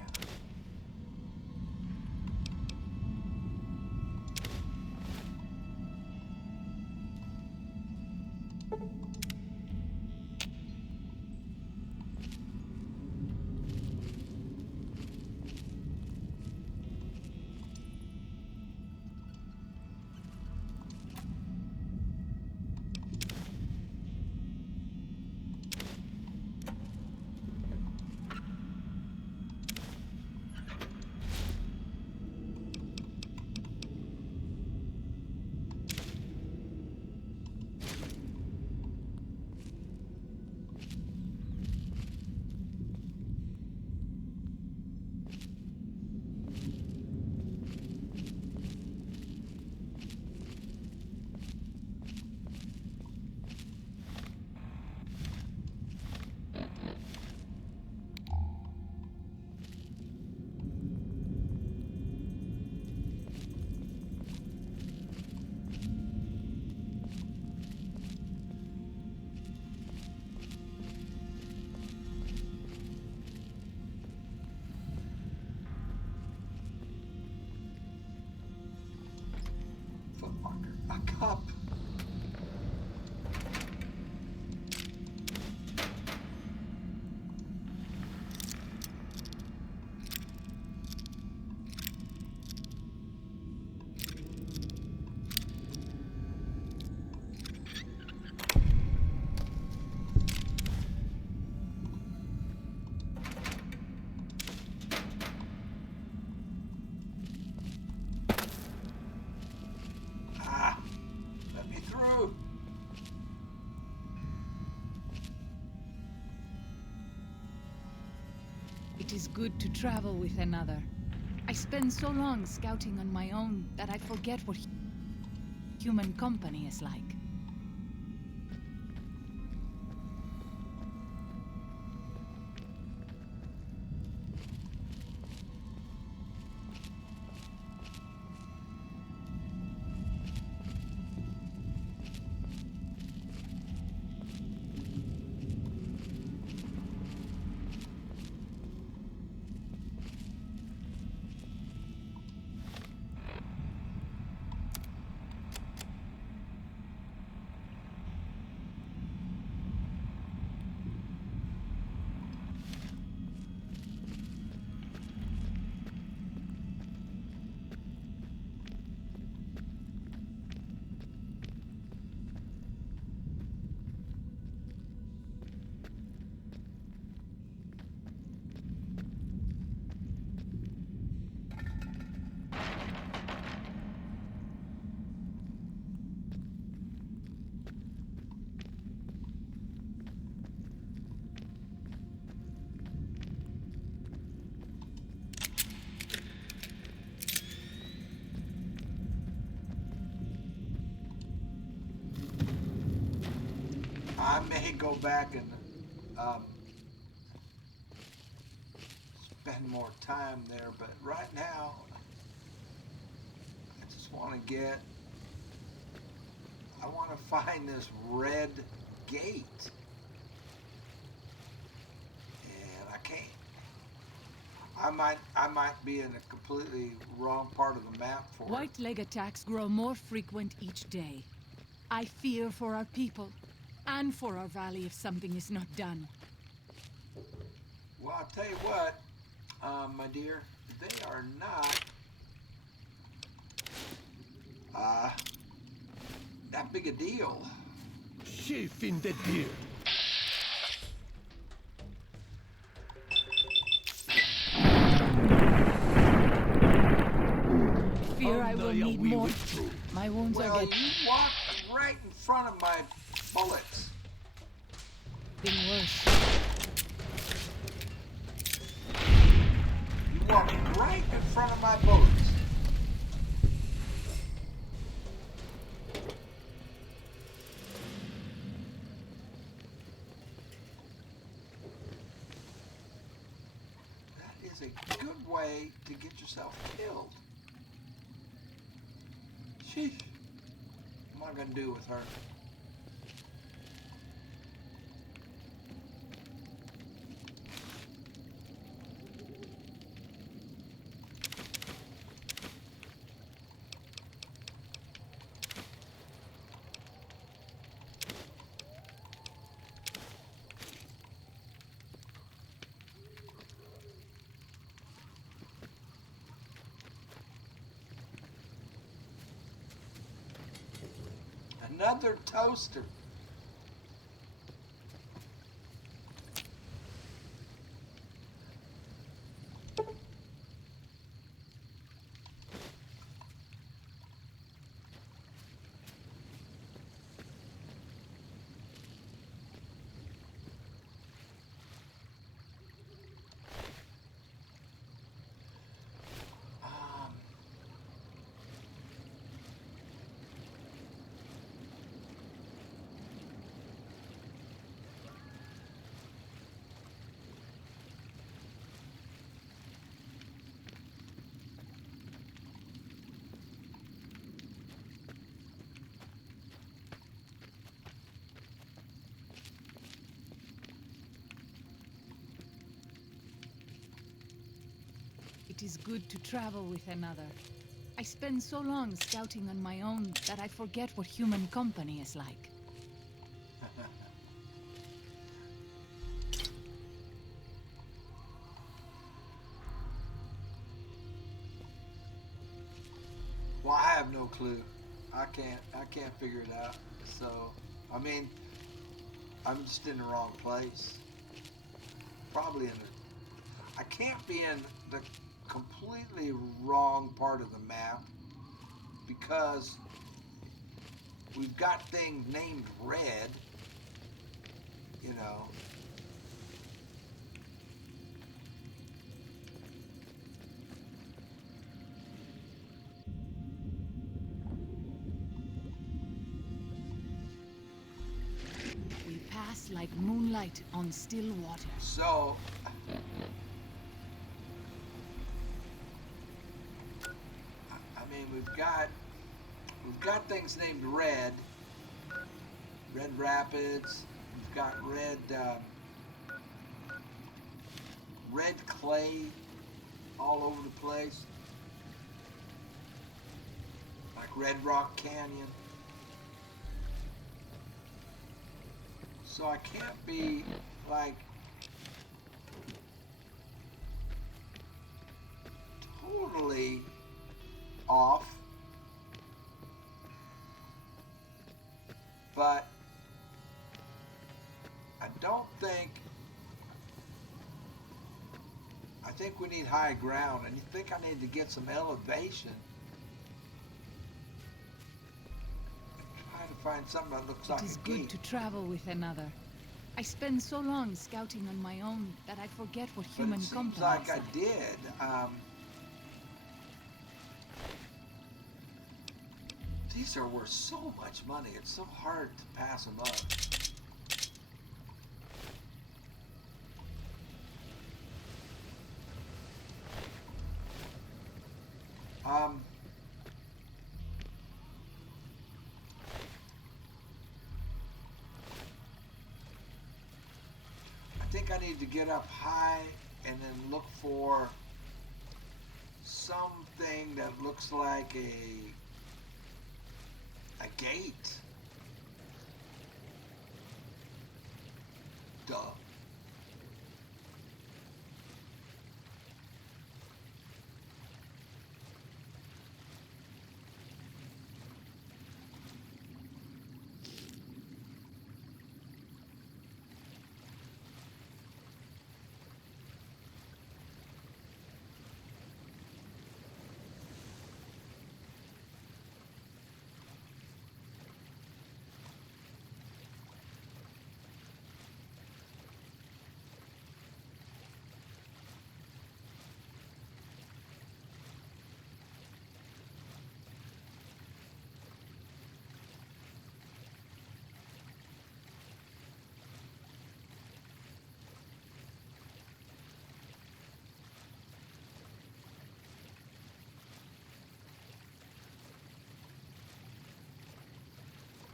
Footmarker. A cup. Let me through. It is good to travel with another. I spend so long scouting on my own that I forget what human company is like. I may go back and spend more time there, but right now I just want to I want to find this red gate, and I can't. I might be in a completely wrong part of the map for it. White leg attacks grow more frequent each day. I fear for our people, and for our valley if something is not done. Well, I'll tell you what, my dear, they are not that big a deal. Chief in the beard. Fear I will need more. Withdrew. My wounds Well, are getting you walked right in front of my bullets. worse. You walked right in front of my bullets. That is a good way to get yourself killed. Sheesh. What am I going to do with her? another toaster. It is good to travel with another. I spend so long scouting on my own that I forget what human company is like. Well, I have no clue. I can't figure it out. So, I mean, I'm just in the wrong place. Probably in the. I can't be in the completely wrong part of the map because we've got things named red. You know. We pass like moonlight on still water. So, I mean, we've got things named Red Rapids. We've got red clay all over the place, like Red Rock Canyon. So I can't be like totally off, but I don't think, I think we need high ground, and you think I need to get some elevation and try to find something that looks like It is a good gate. to travel with another. I spend so long scouting on my own that I forget what But human it seems company like is I like. did. These are worth so much money. It's so hard to pass them up. I think I need to get up high and then look for something that looks like a gate. Duh.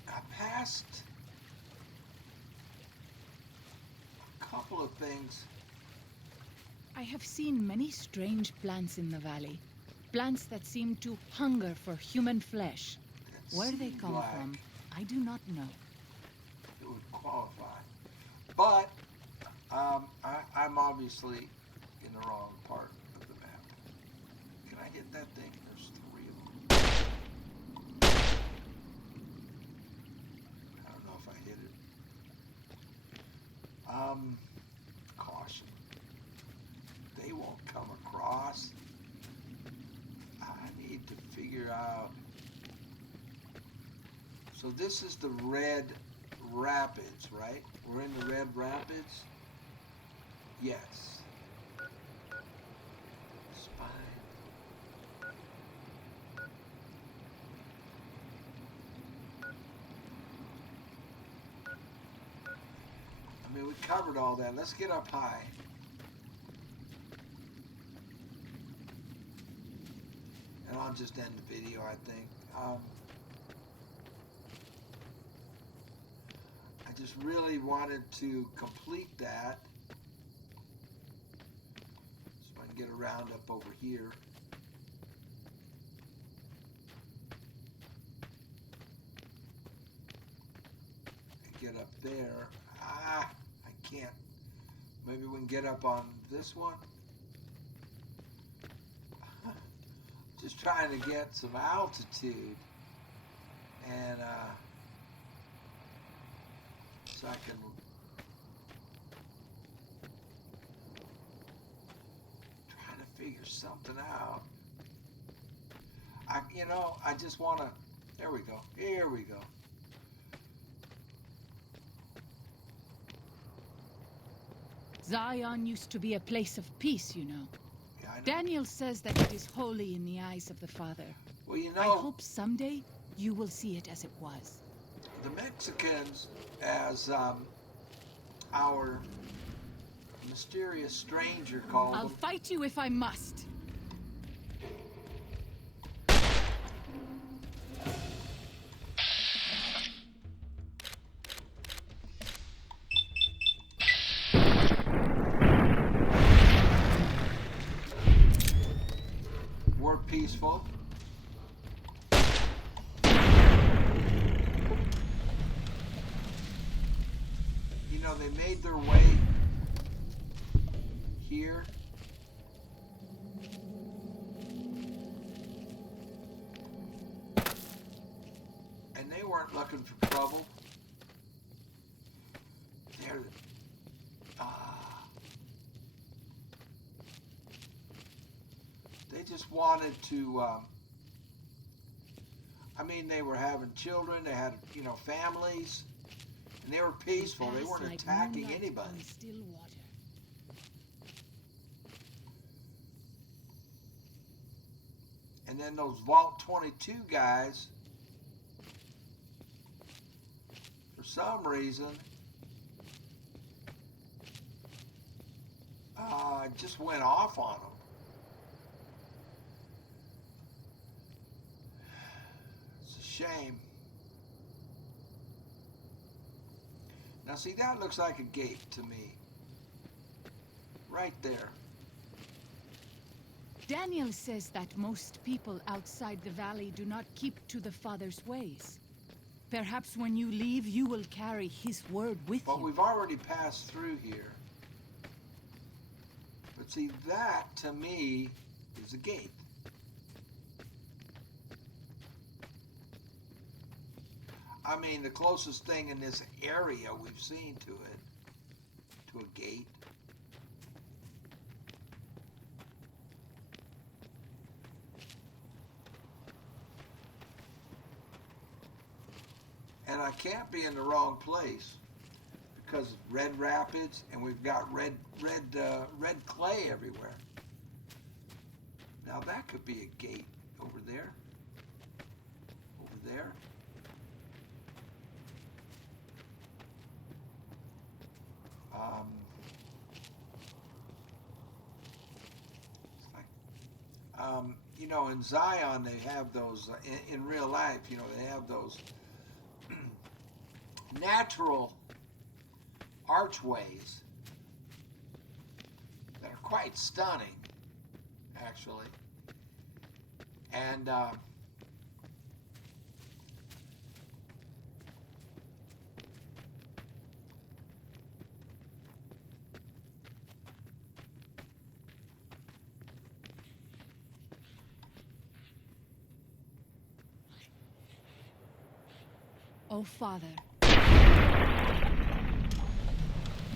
I passed a couple of things. I have seen many strange plants in the valley. Plants that seem to hunger for human flesh. That Where they seemed come like from, I do not know. it would qualify. But I'm obviously in the wrong part of the map. Can I hit that thing? There's three of them. Caution. They won't come across. I need to figure out. So this is the Red Rapids, right? We're in the Red Rapids? Yes. Spine. I mean, we covered all that. Let's get up high. And I'll just end the video, I think. I just really wanted to complete that. So I can get around up over here. And get up there. I can't. Maybe we can get up on this one. Just trying to get some altitude, and so I can try to figure something out. I just want to. There we go. Here we go. Zion used to be a place of peace, you know. Yeah, I know. Daniel says that it is holy in the eyes of the Father. Well, I hope someday you will see it as it was. the Mexicans, as our mysterious stranger called I'll them. fight you if I must. We're peaceful. You know, they made their way here. And they weren't looking for trouble. They're they just wanted to I mean, they were having children, they had, families, and they were peaceful. They weren't attacking anybody. Still water. And then those Vault 22 guys, for some reason, just went off on them. It's a shame. Now see, that looks like a gate to me. Right there. Daniel says that most people outside the valley do not keep to the Father's ways. Perhaps when you leave, you will carry his word with But you. we've already passed through here. But see, that to me is a gate. I mean, the closest thing in this area we've seen to it, to a gate. And I can't be in the wrong place because Red Rapids, and we've got red clay everywhere. Now that could be a gate over there. Over there. It's like, in Zion they have those, in real life, they have those natural archways that are quite stunning, actually. And Oh, Father,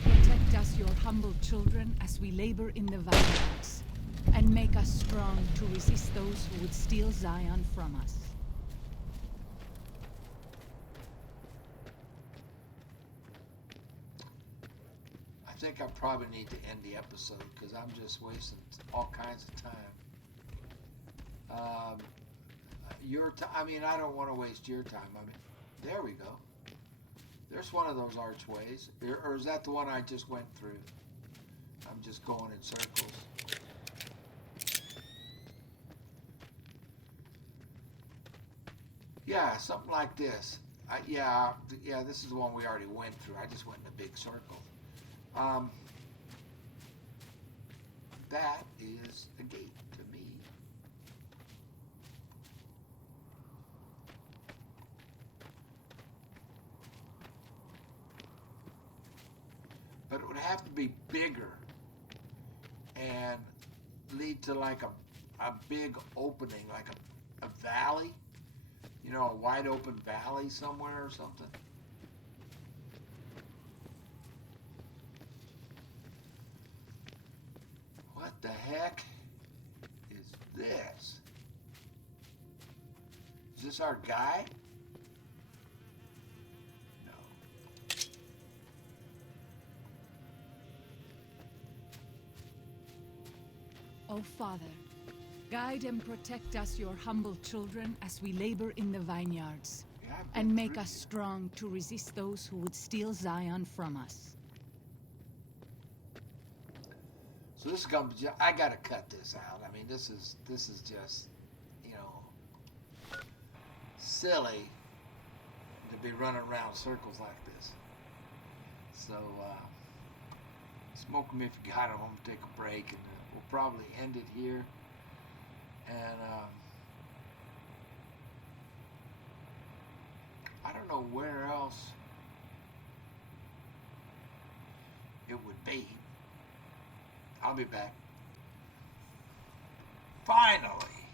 protect us your humble children as we labor in the vineyards, and make us strong to resist those who would steal Zion from us. I think I probably need to end the episode because I'm just wasting all kinds of time. Your time. I mean, I don't want to waste your time. I mean, there we go. There's one of those archways. Or is that the one I just went through? I'm just going in circles. Yeah, something like this. Yeah, this is the one we already went through. I just went in a big circle. That is a gate to me. But it would have to be bigger and lead to like a big opening, like a valley, you know, a wide open valley somewhere or something. What the heck is this? Is this our guy? No. O Father, guide and protect us, your humble children, as we labor in the vineyards, Yeah, I've been and make through us this. strong to resist those who would steal Zion from us. So this is gonna be. I gotta cut this out. I mean, this is just, you know, silly to be running around circles like this. So, smoke 'em if you got 'em. I'm gonna take a break, and we'll probably end it here. And I don't know where else it would be. I'll be back. Finally,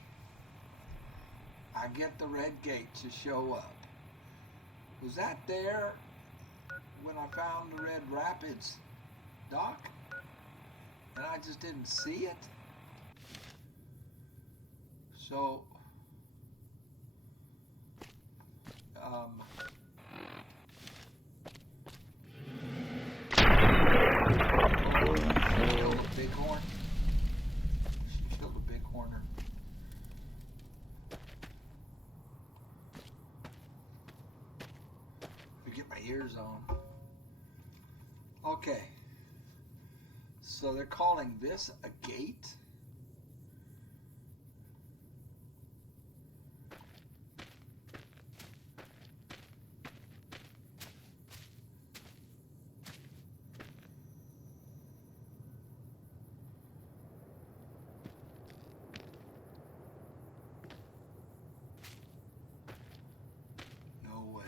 I get the red gate to show up. Was that there when I found the Red Rapids, Doc? And I just didn't see it? So, killed a bighorn. She killed a bighorner. Let me get my ears on. Okay. So they're calling this a gate? No way.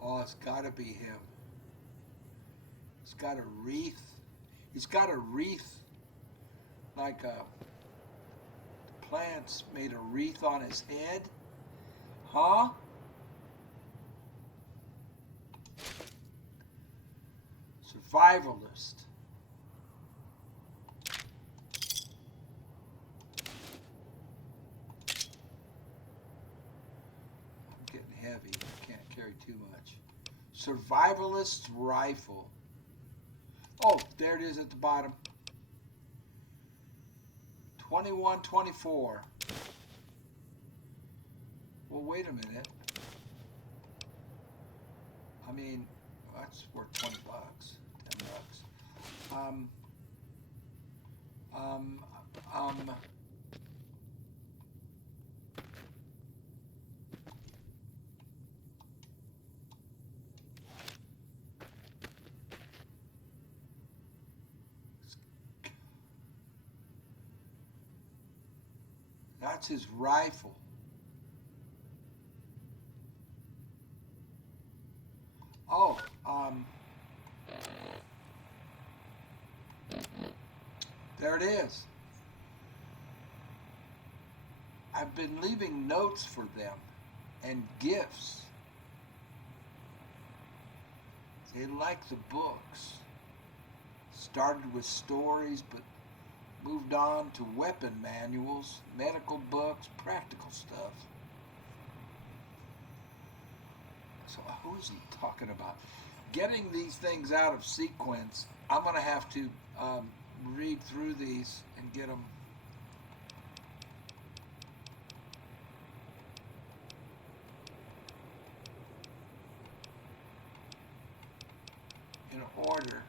Oh, it's gotta be him. He's got a wreath. He's got a wreath like the plants made a wreath on his head. Huh? Survivalist. I'm getting heavy. I can't carry too much. Survivalist's rifle. Oh, there it is at the bottom. 2124. Well, wait a minute. I mean, that's worth 20 bucks, 10 bucks. That's his rifle. Oh, there it is. I've been leaving notes for them and gifts. They like the books. Started with stories, but moved on to weapon manuals, medical books, practical stuff. So who's he talking about? Getting these things out of sequence, I'm going to have to read through these and get them in order.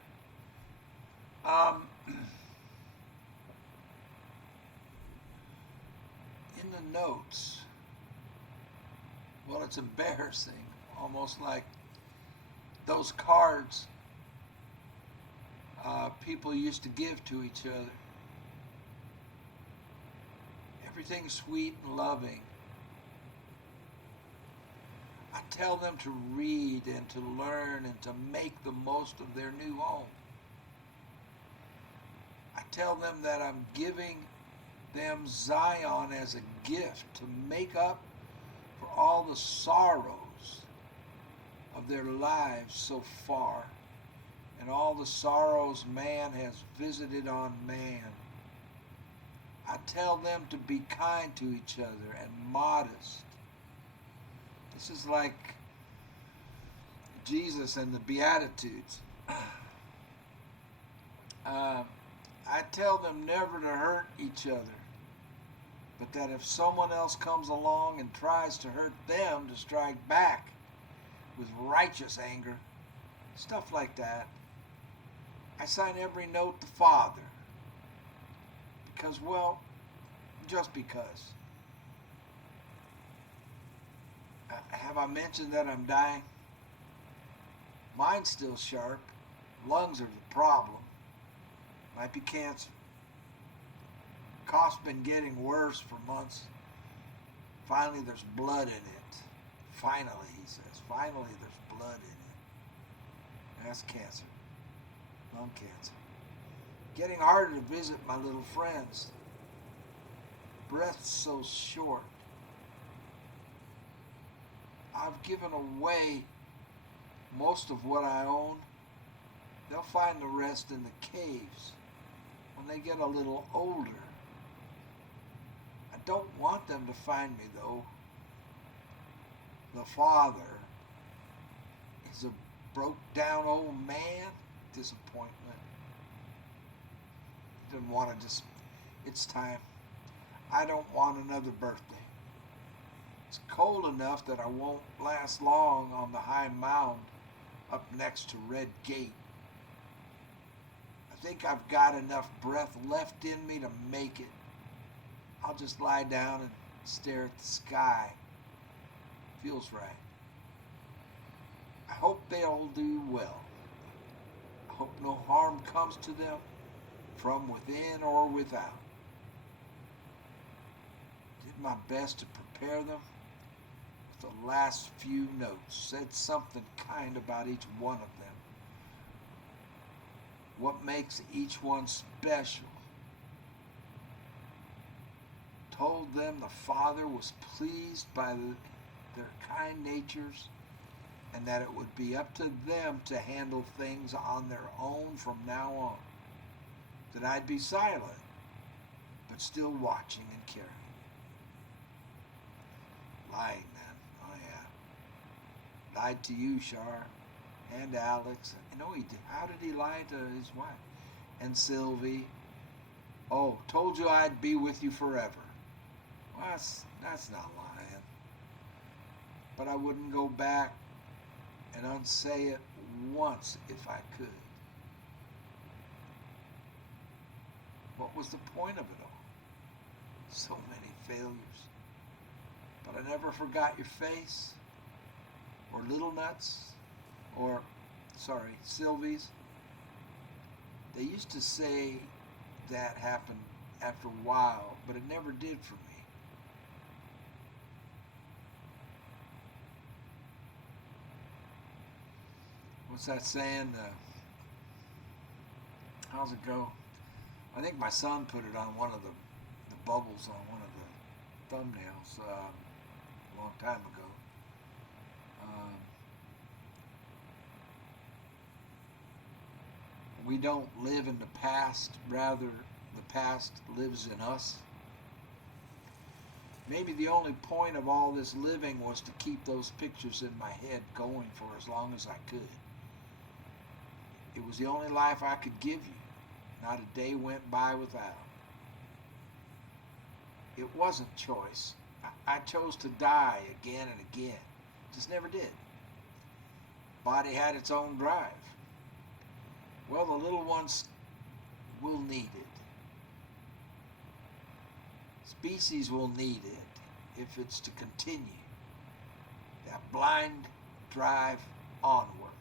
In the notes, well, it's embarrassing, almost like those cards people used to give to each other. Everything sweet and loving. I tell them to read and to learn and to make the most of their new home. I tell them that I'm giving them Zion as a gift to make up for all the sorrows of their lives so far and all the sorrows man has visited on man. I tell them to be kind to each other and modest. This is like Jesus and the Beatitudes. I tell them never to hurt each other, but that if someone else comes along and tries to hurt them, to strike back with righteous anger, stuff like that. I sign every note the Father, because, well, just because. Have I mentioned that I'm dying? Mine's still sharp. Lungs are the problem. Might be cancer. Cough's been getting worse for months. Finally, there's blood in it. Finally, he says. Finally, there's blood in it. That's cancer. Lung cancer. Getting harder to visit my little friends. Breath's so short. I've given away most of what I own. They'll find the rest in the caves when they get a little older. I don't want them to find me, though. The Father is a broke-down old man. Disappointment. Didn't want to just... It's time. I don't want another birthday. It's cold enough that I won't last long on the high mound up next to Red Gate. I think I've got enough breath left in me to make it. I'll just lie down and stare at the sky. Feels right. I hope they all do well. I hope no harm comes to them from within or without. Did my best to prepare them. With the last few notes, said something kind about each one of them. What makes each one special. Told them the Father was pleased by their kind natures and that it would be up to them to handle things on their own from now on. That I'd be silent, but still watching and caring. Lying then, oh yeah. Lied to you, Shar, and Alex. You know he did. How did he lie to his wife? And Sylvie. Oh, told you I'd be with you forever. Well, that's not lying. But I wouldn't go back and unsay it once if I could. What was the point of it all? So many failures. But I never forgot your face, or Little Nuts, or, Sylvie's. They used to say that happened after a while, but it never did for me. What's that saying? How's it go? I think my son put it on one of the bubbles on one of the thumbnails a long time ago. we don't live in the past, rather the past lives in us. Maybe the only point of all this living was to keep those pictures in my head going for as long as I could. It was the only life I could give you. Not a day went by without. It wasn't choice. I chose to die again and again. Just never did. Body had its own drive. Well, the little ones will need it. Species will need it if it's to continue that blind drive onward.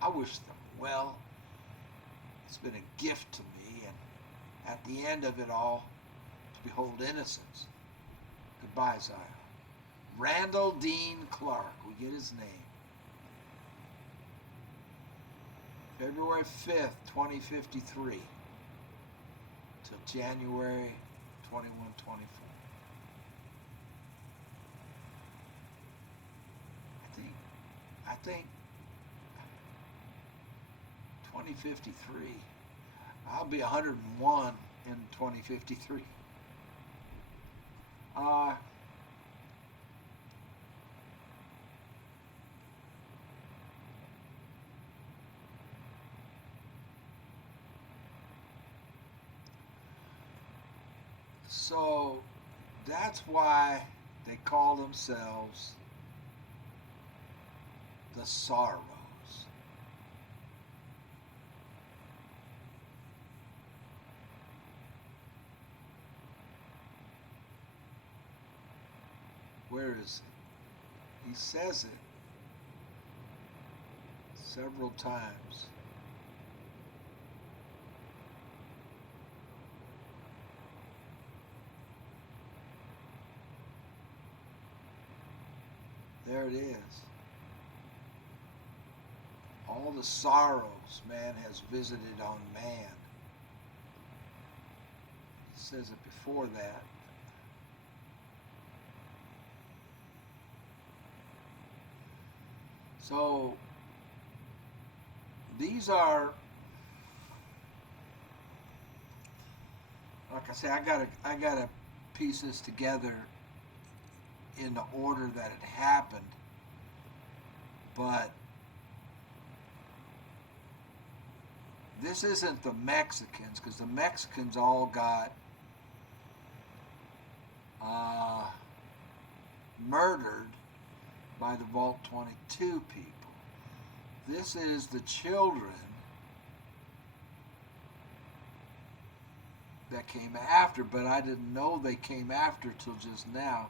I wish them well. It's been a gift to me, and at the end of it all, to behold innocence. Goodbye, Zion. Randall Dean Clark, we get his name. February 5th, 2053, till January 2124. I think 2053, I'll be 101 in 2053. So that's why they call themselves the Sorrows. Where is it? He says it several times. There it is. All the sorrows man has visited on man. He says it before that. So these are, like I say, I gotta piece this together in the order that it happened, but this isn't the Mexicans, because the Mexicans all got murdered by the Vault 22 people. This is the children that came after, but I didn't know they came after till just now.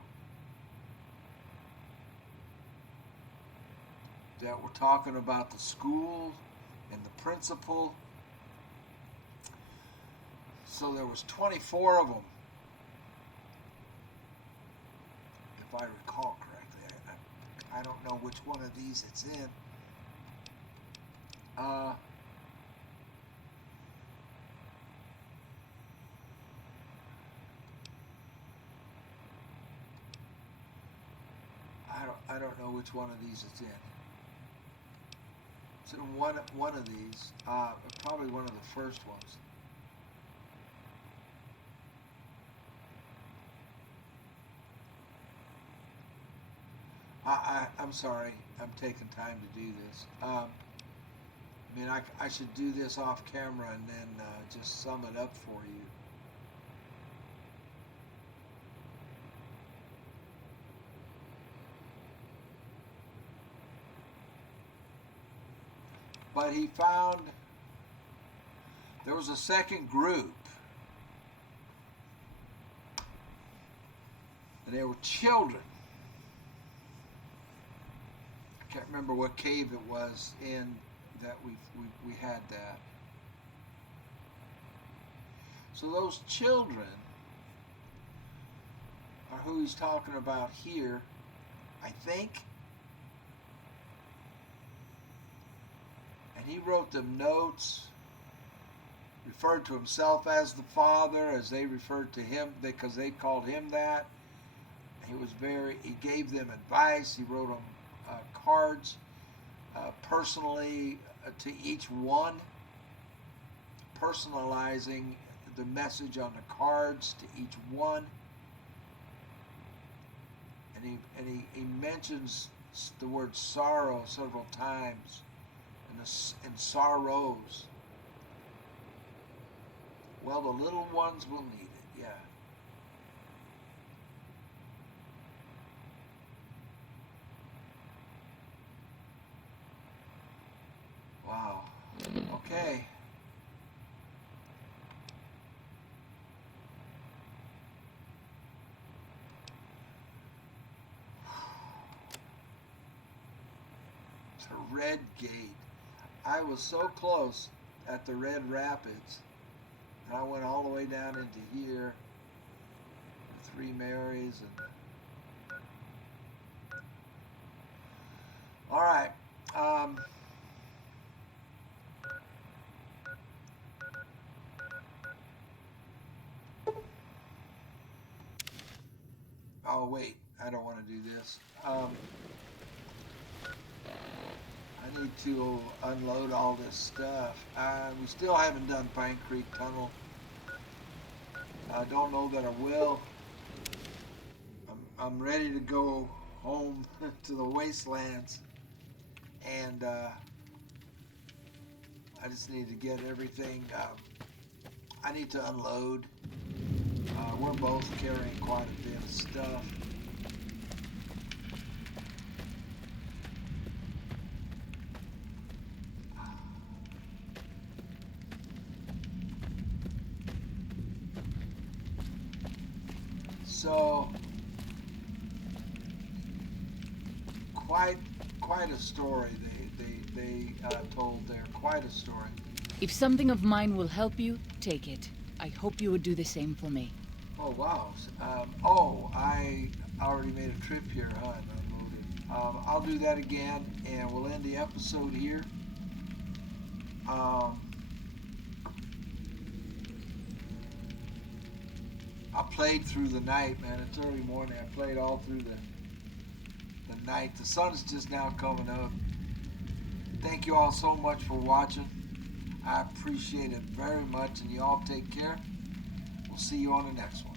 That we're talking about the school and the principal. So there was 24 of them, if I recall correctly. I don't know which one of these it's in. I don't know which one of these it's in. It's in one of these, probably one of the first ones. I'm sorry, I'm taking time to do this. I mean, I should do this off camera and then just sum it up for you. But he found there was a second group, and they were children. I can't remember what cave it was in that we had that. So those children are who he's talking about here, I think. And he wrote them notes, referred to himself as the father, as they referred to him, because they called him that. He gave them advice. He wrote them cards. personally to each one, personalizing the message on the cards to each one. And he mentions the word sorrow several times, and sorrows. Well, the little ones will need it, yeah. Wow. Okay. The Red Gate. I was so close at the Red Rapids, and I went all the way down into here, the Three Marys, and all right. Oh wait, I don't want to do this. I need to unload all this stuff. We still haven't done Pine Creek Tunnel. I don't know that I will. I'm ready to go home to the wastelands, and I just need to get everything. I need to unload. We're both carrying quite a bit of stuff. So, quite a story they told there. Quite a story. If something of mine will help you, take it. I hope you would do the same for me. Oh wow. I already made a trip here, huh? And unloaded. I'll do that again, and we'll end the episode here. I played through the night, man. It's early morning. I played all through the night. The sun is just now coming up. Thank you all so much for watching. I appreciate it very much, and you all take care. We'll see you on the next one.